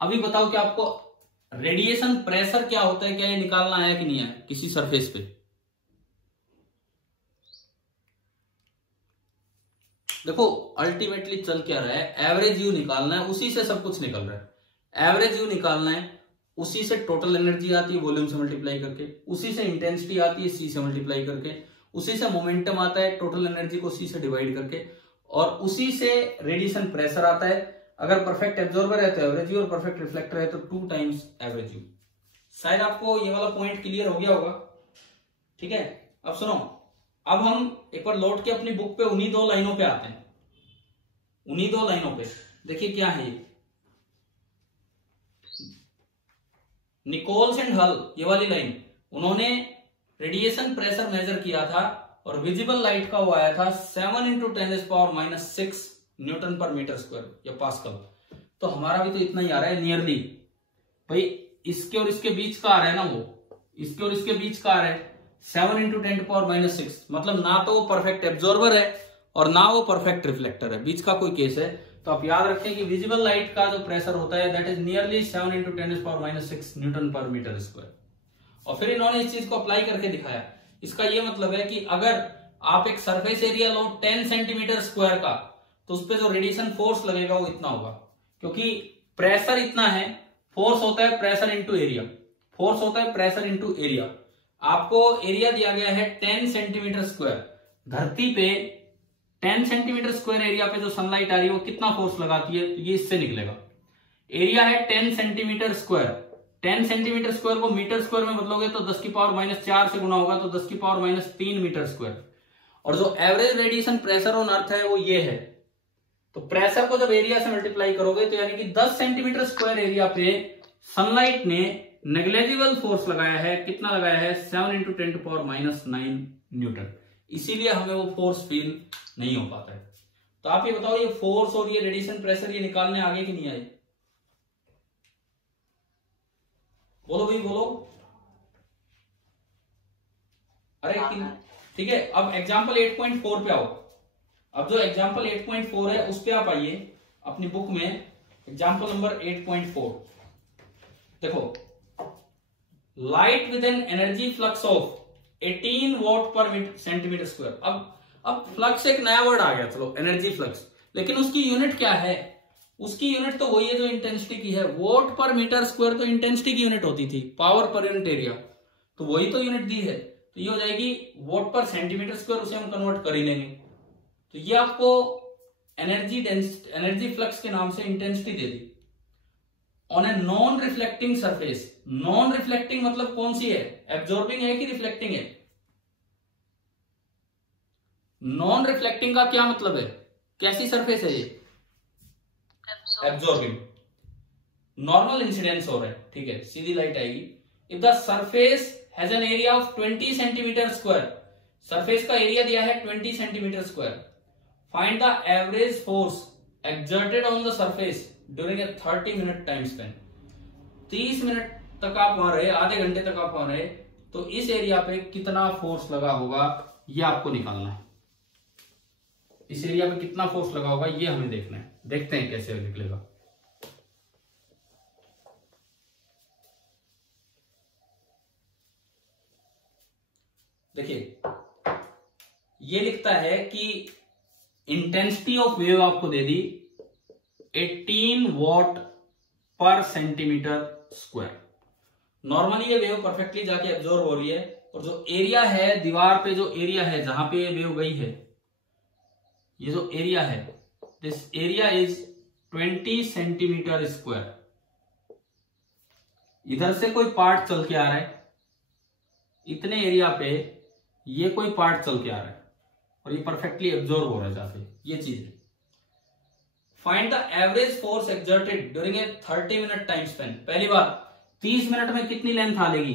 अभी बताओ कि आपको रेडिएशन प्रेशर क्या होता है, क्या ये निकालना है कि नहीं है किसी सरफेस पे? देखो अल्टीमेटली चल क्या रहा है, एवरेज यू निकालना है, उसी से सब कुछ निकल रहा है। एवरेज यू निकालना है, उसी से टोटल एनर्जी आती है वॉल्यूम से मल्टीप्लाई करके, उसी से इंटेंसिटी आती है सी से मल्टीप्लाई करके, उसी से मोमेंटम आता है टोटल एनर्जी को सी से डिवाइड करके, और उसी से रेडिएशन प्रेशर आता है। अगर परफेक्ट एब्जॉर्बर है तो एवरेज यू, और परफेक्ट रिफ्लेक्टर है तो 2 टाइम्स एवरेज यू। शायद आपको ये वाला पॉइंट क्लियर हो गया होगा। ठीक है, अब सुनो, अब हम एक बार लौट के अपनी बुक पे उन्हीं 2 लाइनों पे आते हैं। उन्हीं 2 लाइनों पे देखिए क्या है ये, निकोल्स एंड हल, ये वाली लाइन, उन्होंने रेडिएशन प्रेशर मेजर किया था और विजिबल लाइट का वो आया था 7 इंटू 10⁻⁻6 न्यूटन पर मीटर स्क्वायर या पास्कल। तो हमारा भी तो इतना ही आ रहा है नियरली। भाई इसके और इसके बीच का आ रहा है ना, वो इसके और इसके बीच का आ रहा है 7 इंटू 10⁻⁻6, मतलब ना तो वो परफेक्ट एब्जॉर्बर है और ना वो परफेक्ट रिफ्लेक्टर है, बीच का कोई केस है। तो आप याद रखें कि विजिबल लाइट का जो प्रेशर होता है that is nearly 7 into 10⁻⁻6 Newton पर मीटर स्क्वायर। और फिर इन्होंने इस चीज को अप्लाई करके दिखाया। इसका ये मतलब है कि अगर आप एक surface area low 10 centimetre square का, तो उस पर जो रेडिएशन फोर्स लगेगा वो इतना होगा, क्योंकि प्रेशर इतना है, फोर्स होता है प्रेशर इंटू एरिया, फोर्स होता है प्रेशर इंटू एरिया। आपको एरिया दिया गया है 10 सेंटीमीटर स्क्वायर, धरती पे 10 सेंटीमीटर स्क्वायर एरिया पे जो सनलाइट आ रही है वो कितना फोर्स लगाती है, ये इससे निकलेगा। एरिया है 10 सेंटीमीटर स्क्वायर, 10 सेंटीमीटर स्क्वायर को मीटर स्क्वायर में बदलोगे तो 10⁻⁻4 से गुना होगा, तो 10⁻⁻3 मीटर स्क्वायर। और जो average radiation pressure on earth है वो ये है। तो प्रेशर को जब एरिया से मल्टीप्लाई करोगे तो यानी कि 10 सेंटीमीटर स्क्वायर एरिया पे सनलाइट ने नेग्लेजिबल फोर्स लगाया है, कितना लगाया है 7 इंटू 10⁻⁹ न्यूटन। इसीलिए हमें वो फोर्स फील नहीं हो पाता है। तो आप ये बताओ, ये फोर्स और ये रेडिएशन प्रेशर ये निकालने आगे कि नहीं आए? बोलो भाई बोलो। अरे ठीक है, अब एग्जाम्पल 8.4 पे आओ। अब जो एग्जाम्पल 8.4 है उस पे आप आइए अपनी बुक में, एग्जाम्पल नंबर 8.4 देखो, light with an energy flux of 18 watt per centimetre square. अब फ्लक्स एक नया वर्ड आ गया, चलो एनर्जी फ्लक्स, लेकिन उसकी यूनिट क्या है? उसकी यूनिट तो वही है जो इंटेंसिटी की है। वोट पर मीटर स्क्वायर तो इंटेंसिटी की यूनिट होती थी, पावर पर यूनिट एरिया, तो वही तो यूनिट दी है। तो ये हो जाएगी वोट पर सेंटीमीटर स्क्वायर, उसे हम कन्वर्ट कर ही लेंगे। तो ये आपको एनर्जी फ्लक्स के नाम से intensity they the on a non reflecting surface. Non reflecting मतलब कौन सी है, एब्जॉर्बिंग है कि रिफ्लेक्टिंग है? नॉन रिफ्लेक्टिंग का क्या मतलब है, कैसी सरफेस है ये? एब्जॉर्बिंग। नॉर्मल इंसिडेंस हो रहा है, ठीक है, सीधी लाइट आएगी। If the surface has an area of 20 centimetre square, surface का एरिया दिया है 20 centimetre square, find the average force exerted on the surface during a 30 minute time Spain. 30 minute तक आप वहां रहे, आधे घंटे तक आप वहां रहे, तो इस एरिया पे कितना फोर्स लगा होगा ये आपको निकालना है। इस एरिया पे कितना फोर्स लगा होगा ये हमें देखना है। देखते हैं कैसे निकलेगा। देखिए ये लिखता है कि इंटेंसिटी ऑफ वेव आपको दे दी 18 watt per centimetre square. Normally ये वेव परफेक्टली जाके एब्जॉर्ब हो रही है, और जो एरिया है दीवार पे, जो एरिया है जहां पे ये वेव गई है, ये जो एरिया है, this area is 20 centimetre square. इधर से कोई पार्ट चल के आ रहा है, इतने एरिया पे ये कोई पार्ट चल के आ रहा है, और ये परफेक्टली एब्जॉर्ब हो रहा है जाके, ये चीज है। Find the average force exerted during a 30 minute time Spain. पहली बात, 30 मिनट में कितनी लेंथ आ लेगी?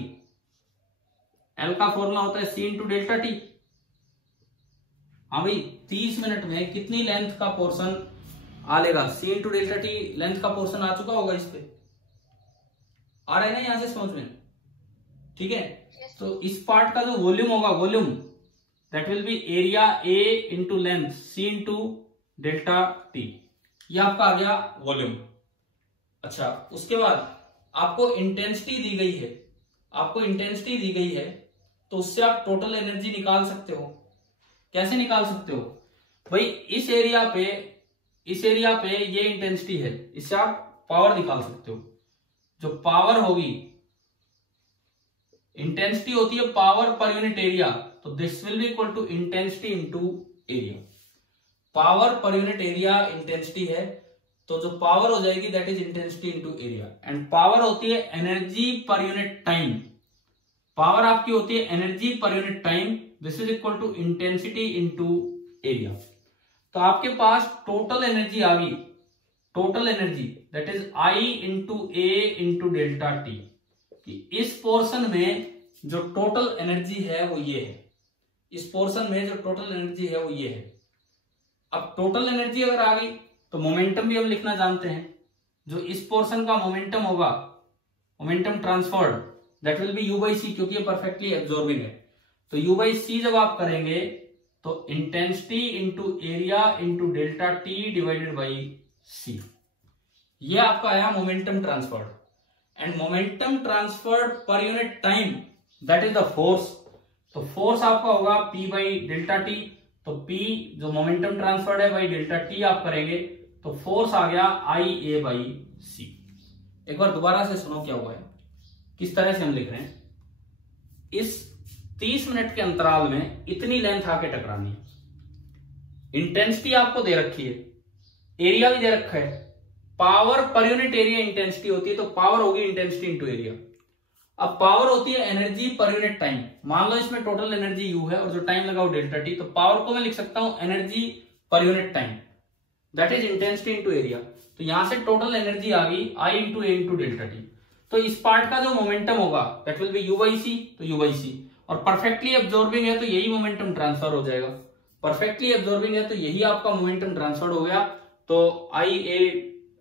एल का फॉर्मूला होता है C इंटू डेल्टा टी। हाँ भाई, 30 मिनट में कितनी लेंथ का पोर्शन आ लेगा सी इंटू डेल्टा टी, लेंथ का पोर्शन आ चुका होगा इस पे, आ रहा है ना यहां से समझ में, ठीक है। तो इस पार्ट का जो वॉल्यूम होगा, volume that will be area a into length c into delta t, ये आपका आ गया वॉल्यूम। अच्छा, उसके बाद आपको इंटेंसिटी दी गई है, आपको इंटेंसिटी दी गई है, तो उससे आप टोटल एनर्जी निकाल सकते हो। कैसे निकाल सकते हो भाई, इस एरिया पे ये इंटेंसिटी है, इससे आप पावर निकाल सकते हो। जो पावर होगी, इंटेंसिटी होती है पावर पर यूनिट एरिया, तो this will be equal to intensity into area. Power per unit area intensity है, तो जो पावर हो जाएगी that is intensity into area. And power होती है energy per unit time, power आपकी होती है energy per unit time, this is equal to intensity into area. तो आपके पास टोटल एनर्जी आ गई, total energy that is I into A into delta t, कि इस पोर्शन में जो टोटल एनर्जी है वो ये है, इस पोर्शन में जो टोटल एनर्जी है वो ये है। अब टोटल एनर्जी अगर आ गई तो मोमेंटम भी हम लिखना जानते हैं, जो इस पोर्शन का मोमेंटम होगा, momentum transferred that will be U by C, क्योंकि ये परफेक्टली एब्जॉर्बिंग है। तो यू बाई सी जब आप करेंगे तो intensity into area into delta T divided by C, ये आपका आया momentum transferred. And momentum transferred per unit time that is the force, तो फोर्स आपका होगा P बाई डेल्टा टी, तो P जो मोमेंटम ट्रांसफर्ड है बाई डेल्टा टी आप करेंगे तो फोर्स आ गया आई ए बाई सी। एक बार दोबारा से सुनो क्या हुआ है, किस तरह से हम लिख रहे हैं। इस 30 मिनट के अंतराल में इतनी लेंथ आके टकरानी है, इंटेंसिटी आपको दे रखी है, एरिया भी दे रखा है, power per unit area intensity होती है, तो पावर होगी इंटेंसिटी इंटू एरिया। अब पावर होती है एनर्जी पर यूनिट टाइम, मान लो इसमें टोटल एनर्जी यू है और जो टाइम लगा वो डेल्टा टी, तो पावर को मैं लिख सकता हूं energy per unit time that is intensity into area. तो यहां से टोटल एनर्जी आ गई I into A into delta T. तो इस पार्ट का जो मोमेंटम होगा that will be U by C, तो यू बाई सी, और परफेक्टली एब्जॉर्बिंग है तो यही मोमेंटम ट्रांसफर हो जाएगा, परफेक्टली एब्जॉर्बिंग है तो यही आपका मोमेंटम ट्रांसफर हो गया। तो आई ए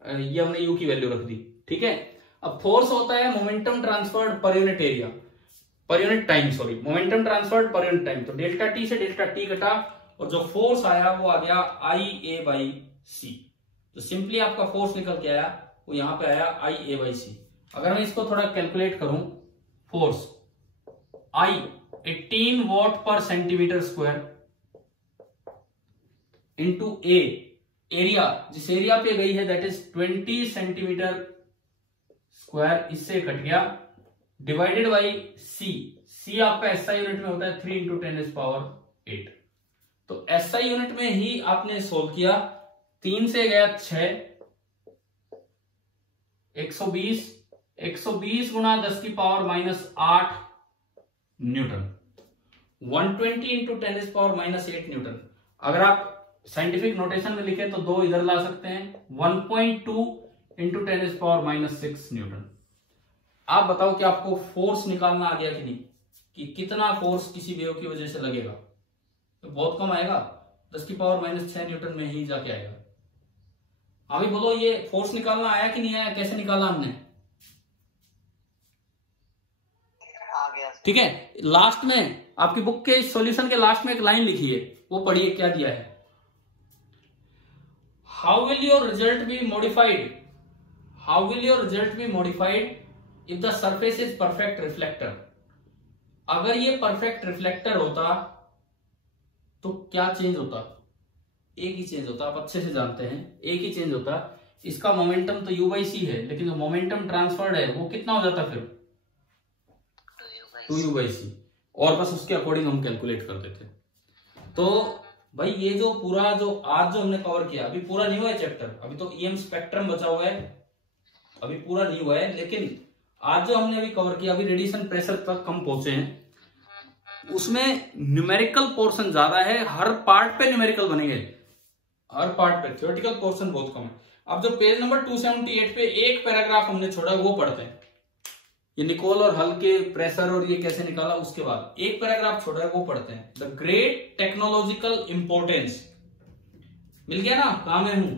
ये हमने यू की वैल्यू रख दी, ठीक है। अब फोर्स होता है momentum transferred per unit area, per unit time, sorry momentum transferred per unit time, तो डेल्टा टी से डेल्टा टी कटा और जो फोर्स आया वो आ गया आई ए बाई सी। तो सिंपली आपका फोर्स निकल के आया वो यहां पे आया आई ए बाई सी। अगर मैं इसको थोड़ा कैलकुलेट करूं, फोर्स आई 18 watt per centimetre square into ए, एरिया जिस एरिया पे गई है दैट इज 20 सेंटीमीटर स्क्वायर, इससे कट गया, डिवाइडेड बाई सी, सी आपका एसआई यूनिट में होता है 3 इंटू 10⁸। तो एसआई यूनिट में ही आपने सोल्व किया, 3 से गया 6, 120 गुणा 10⁻⁻8 न्यूटन, 120 इंटू 10⁻⁸ न्यूटन। अगर आप साइंटिफिक नोटेशन में लिखें तो 2 इधर ला सकते हैं, 1.2 इंटू 10⁻⁻6 न्यूटन। आप बताओ कि आपको फोर्स निकालना आ गया कि नहीं, कि कितना फोर्स किसी वेव की वजह से लगेगा। तो बहुत कम आएगा, 10⁻⁻6 न्यूटन में ही जाके आएगा। अभी बोलो ये फोर्स निकालना आया कि नहीं आया, कैसे निकाला हमने, ठीक है। लास्ट में आपकी बुक के सॉल्यूशन के लास्ट में एक लाइन लिखी है, वो पढ़िए क्या दिया है। How will your result be modified, how will your result be modified if the surface is perfect reflector. अगर ये परफेक्ट रिफ्लेक्टर होता तो क्या चेंज होता, एक ही चेंज होता, आप अच्छे से जानते हैं, एक ही चेंज होता। इसका मोमेंटम तो यू बाई सी है, लेकिन जो मोमेंटम ट्रांसफर्ड है वो कितना हो जाता फिर 2u बाई सी, और बस उसके अकॉर्डिंग हम कैलकुलेट कर देते। तो भाई ये जो पूरा जो आज जो हमने कवर किया, अभी पूरा नहीं हुआ है चैप्टर, अभी तो ईएम स्पेक्ट्रम बचा हुआ है, अभी पूरा नहीं हुआ है, लेकिन आज जो हमने अभी कवर किया, अभी रेडिएशन प्रेशर तक हम पहुंचे हैं, उसमें न्यूमेरिकल पोर्शन ज्यादा है, हर पार्ट पे न्यूमेरिकल बनेंगे, हर पार्ट पे, थ्योरेटिकल पोर्शन बहुत कम है। अब जो पेज नंबर 278 पे एक पैराग्राफ हमने छोड़ा वो पढ़ते हैं, ये निकोल और हल के प्रेशर और ये कैसे निकाला, उसके बाद एक पैराग्राफ छोड़ा है वो पढ़ते हैं। द ग्रेट टेक्नोलॉजिकल इंपोर्टेंस, मिल गया ना, कहां में हूं,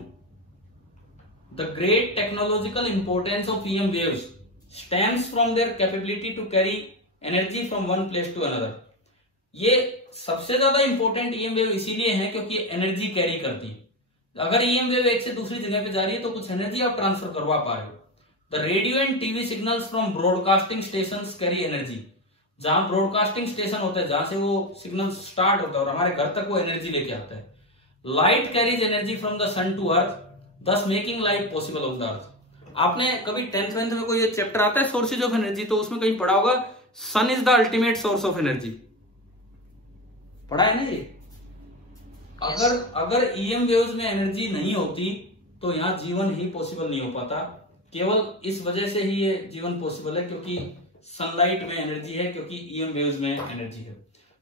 the great technological importance of EM waves stems from their capability to carry energy from one place to another. ये सबसे ज्यादा इंपॉर्टेंट ईएम वेव इसीलिए है क्योंकि एनर्जी कैरी करती है। अगर ईएम वेव एक से दूसरी जगह पे जा रही है तो कुछ एनर्जी आप ट्रांसफर करवा पा रहे हो। The radio and TV signals from broadcasting stations carry energy. जहां ब्रॉडकास्टिंग स्टेशन होता है, जहां से वो सिग्नल स्टार्ट होता है और हमारे घर तक वो एनर्जी लेके आता है। Light carries energy from the sun to earth, thus making life possible of the earth. आपने कभी 10th में कोई ये चैप्टर आता है सोर्सेज ऑफ एनर्जी, तो उसमें कहीं पढ़ा होगा sun is the ultimate source of energy, पढ़ा है ना ये। अगर ईएम वेव्स में एनर्जी नहीं होती तो यहाँ जीवन ही पॉसिबल नहीं हो पाता। केवल इस वजह से ही ये जीवन पॉसिबल है क्योंकि सनलाइट में एनर्जी है, क्योंकि ईएम वेव्स में एनर्जी है।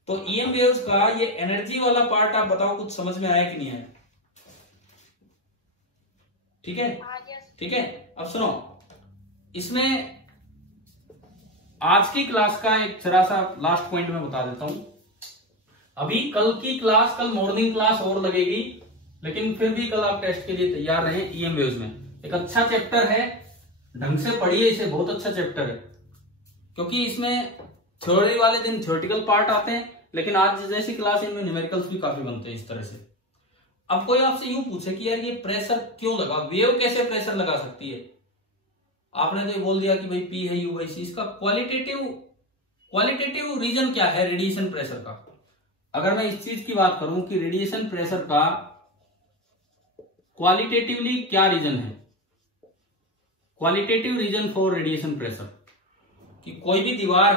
तो ईएम वेव्स का ये एनर्जी वाला पार्ट आप बताओ कुछ समझ में आया कि नहीं आया? ठीक है, ठीक है। अब सुनो, इसमें आज की क्लास का एक जरा सा लास्ट पॉइंट मैं बता देता हूं। अभी कल की क्लास, कल मॉर्निंग क्लास और लगेगी, लेकिन फिर भी कल आप टेस्ट के लिए तैयार रहें। ईएम वेव्स में एक अच्छा चैप्टर है, ढंग से पढ़िए इसे, बहुत अच्छा चैप्टर है। क्योंकि इसमें थ्योरी वाले दिन थ्योरेटिकल पार्ट आते हैं, लेकिन आज जैसी क्लास इनमें न्यूमेरिकल्स भी काफी बनते हैं इस तरह से। अब कोई आपसे यूं पूछे कि यार ये प्रेशर क्यों लगा, वेव कैसे प्रेशर लगा सकती है? आपने तो ये बोल दिया कि भाई P है U/C। इसका क्वालिटेटिव रीजन क्या है रेडिएशन प्रेशर का? अगर मैं इस चीज की बात करूं कि रेडिएशन प्रेशर का क्वालिटेटिवली क्या रीजन है, qualitative reason for radiation pressure, कि कोई भी दीवार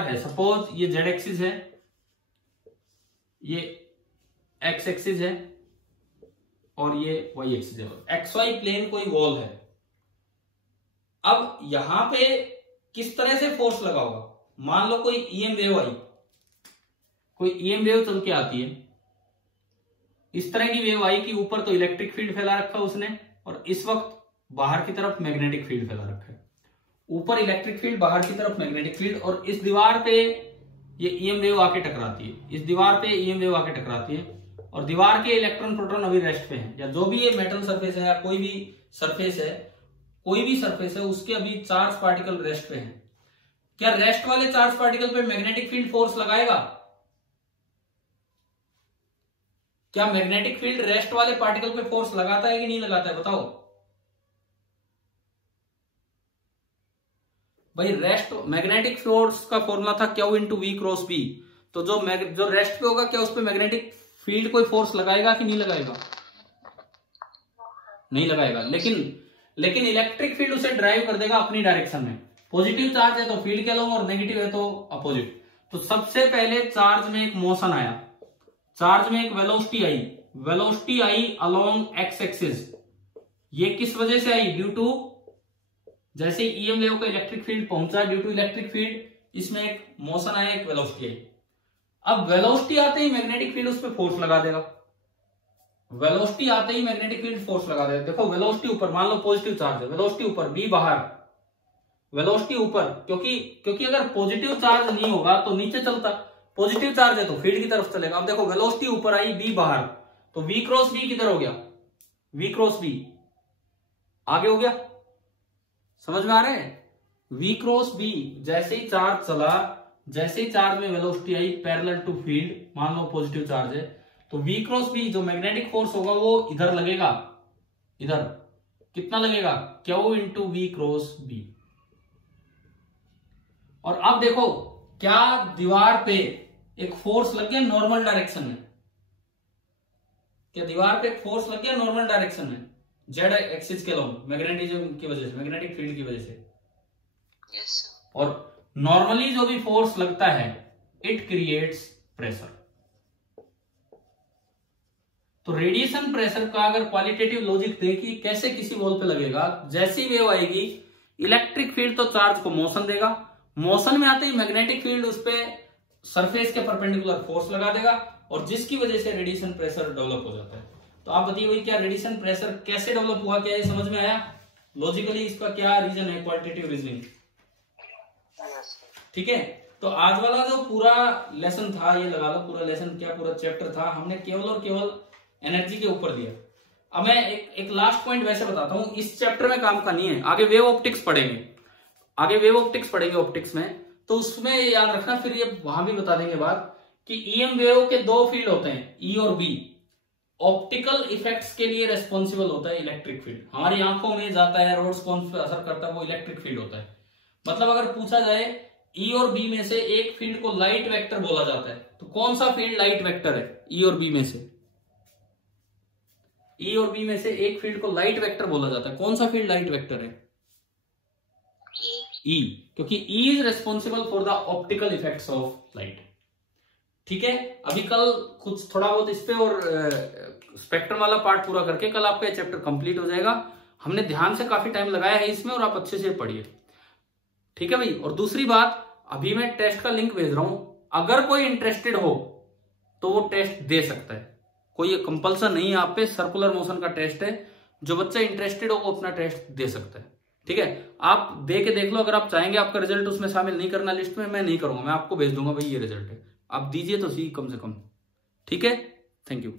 है, सपोज ये Z एक्सिस है, ये X एक्सिस है और ये Y एक्सिस है, XY प्लेन कोई वॉल है। अब यहां पे किस तरह से फोर्स लगा होगा? मान लो कोई ईएम वेव आई, कोई ईएम वेव चल के आती है, इस तरह की वेव आई कि ऊपर तो इलेक्ट्रिक फील्ड फैला रखा उसने और इस वक्त बाहर की तरफ मैग्नेटिक फील्ड फैला रखा है। ऊपर इलेक्ट्रिक फील्ड, बाहर की तरफ मैग्नेटिक फील्ड, और इस दीवार पे ये ईएम वेव आके टकराती है, इस दीवार पे ईएम वेव आके टकराती है और दीवार के इलेक्ट्रॉन प्रोटॉन अभी रेस्ट पे हैं, या जो भी ये मेटल सरफेस है या कोई भी सरफेस है उसके अभी चार्ज पार्टिकल रेस्ट पे हैं। क्या रेस्ट वाले चार्ज पार्टिकल पे मैग्नेटिक फील्ड फोर्स लगाएगा? क्या मैग्नेटिक फील्ड रेस्ट वाले पार्टिकल पे फोर्स लगाता है कि नहीं लगाता है? बताओ भाई। रेस्ट मैग्नेटिक फोर्स का फॉर्मूला था Q into V cross B। तो जो रेस्ट पे होगा, क्या उस पे मैग्नेटिक फील्ड कोई फोर्स लगाएगा कि नहीं लगाएगा? नहीं लगाएगा। लेकिन इलेक्ट्रिक फील्ड उसे ड्राइव कर देगा अपनी डायरेक्शन में। पॉजिटिव चार्ज है तो फील्ड के अलोंग और नेगेटिव है तो अपोजिट। तो सबसे पहले चार्ज में एक मोशन आया, चार्ज में एक वेलोसिटी आई अलोंग एक्स एक्सिस। ये किस वजह से आई? ड्यू टू, जैसे ईएम वेव का इलेक्ट्रिक फील्ड पहुंचा, ड्यू टू इलेक्ट्रिक फील्ड इसमें एक मोशन आया, एक वेलोसिटी आई। अब वेलोसिटी आते ही मैग्नेटिक फील्ड उस पर फोर्स लगा देगा, वेलोसिटी आते ही मैग्नेटिक फील्ड फोर्स लगा देगा। देखो वेलोसिटी ऊपर, मान लो पॉजिटिव चार्ज है, वेलोसिटी ऊपर, B बाहर, वेलोसिटी ऊपर, क्योंकि अगर पॉजिटिव चार्ज नहीं होगा तो नीचे चलता, पॉजिटिव चार्ज है तो फील्ड की तरफ चलेगा। अब देखो वेलोसिटी ऊपर आई, B बाहर, तो V क्रॉस B किधर हो गया? V क्रॉस B आगे हो गया। समझ में आ रहा है? V क्रॉस B, जैसे ही चार्ज चला, जैसे ही चार्ज में वेलोसिटी आई पैरेलल टू फील्ड, मान लो पॉजिटिव चार्ज है, तो V क्रॉस B जो मैग्नेटिक फोर्स होगा वो इधर लगेगा, इधर कितना लगेगा? Q into V cross B। और अब देखो, क्या दीवार पे एक फोर्स लग गया नॉर्मल डायरेक्शन में? क्या दीवार पे एक फोर्स लग गया नॉर्मल डायरेक्शन में जेड एक्सिस के अलोंग, मैग्नेटिज्म की वजह से, मैग्नेटिक फील्ड की वजह से? Yes, sir. और नॉर्मली जो भी फोर्स लगता है इट क्रिएट्स प्रेशर। तो रेडिएशन प्रेशर का अगर क्वालिटेटिव लॉजिक देखिए कैसे किसी वॉल पे लगेगा, जैसी वेव आएगी इलेक्ट्रिक फील्ड तो चार्ज को मोशन देगा, मोशन में आते ही मैग्नेटिक फील्ड उस पे सरफेस के परपेंडिकुलर फोर्स लगा देगा और जिसकी वजह से रेडिएशन प्रेशर डेवलप हो जाता है। तो आप बताइए भाई, क्या रेडिएशन प्रेशर कैसे डेवलप हुआ? क्या ये समझ में आया? लॉजिकली इसका क्या रीजन है, क्वालिटेटिव रीजनिंग? Yes, sir. ठीक है। तो आज वाला जो पूरा लेसन था, ये लगा लो पूरा लेसन क्या, पूरा चैप्टर था, हमने केवल और केवल एनर्जी के ऊपर दिया। अब मैं एक लास्ट पॉइंट वैसे बताता हूं, इस चैप्टर में काम का नहीं है, आगे वेव ऑप्टिक्स पढ़ेंगे ऑप्टिक्स में, तो उसमें याद रखना, फिर ये वहां भी बता देंगे बात कि ईएम वेव के दो फील्ड होते हैं, ई और बी। ऑप्टिकल इफेक्ट्स के लिए रेस्पॉन्सिबल होता है इलेक्ट्रिक फील्ड, हमारी आंखों में जाता है, रोड्स कौन पे असर करता है, वो इलेक्ट्रिक फील्ड होता है। मतलब अगर पूछा जाए ई और बी में से एक फील्ड को लाइट वेक्टर बोला जाता है, तो कौन सा फील्ड लाइट वेक्टर है? ई और बी में से, ई और बी में से एक फील्ड को लाइट वेक्टर बोला जाता है, कौन सा फील्ड लाइट वेक्टर है? ई, क्योंकि E is responsible for the optical effects of light. ठीक है, अभी कल कुछ थोड़ा बहुत इस पे और स्पेक्ट्रम वाला पार्ट पूरा करके कल आपका चैप्टर कंप्लीट हो जाएगा। हमने ध्यान से काफी टाइम लगाया है इसमें, और आप अच्छे से पढ़िए। ठीक है भाई, और दूसरी बात, अभी मैं टेस्ट का लिंक भेज रहा हूं, अगर कोई इंटरेस्टेड हो तो वो टेस्ट दे सकता है, कोई कंपल्सन नहीं है आप पे, सर्कुलर मोशन का टेस्ट है, जो बच्चा इंटरेस्टेड हो वो अपना टेस्ट दे सकता है। ठीक है, आप दे के देख लो, अगर आप चाहेंगे आपका रिजल्ट उसमें शामिल नहीं करना लिस्ट में, मैं नहीं करूंगा, मैं आपको भेज दूंगा भाई ये रिजल्ट है, आप दीजिए तो सही कम से कम। ठीक है, थैंक यू।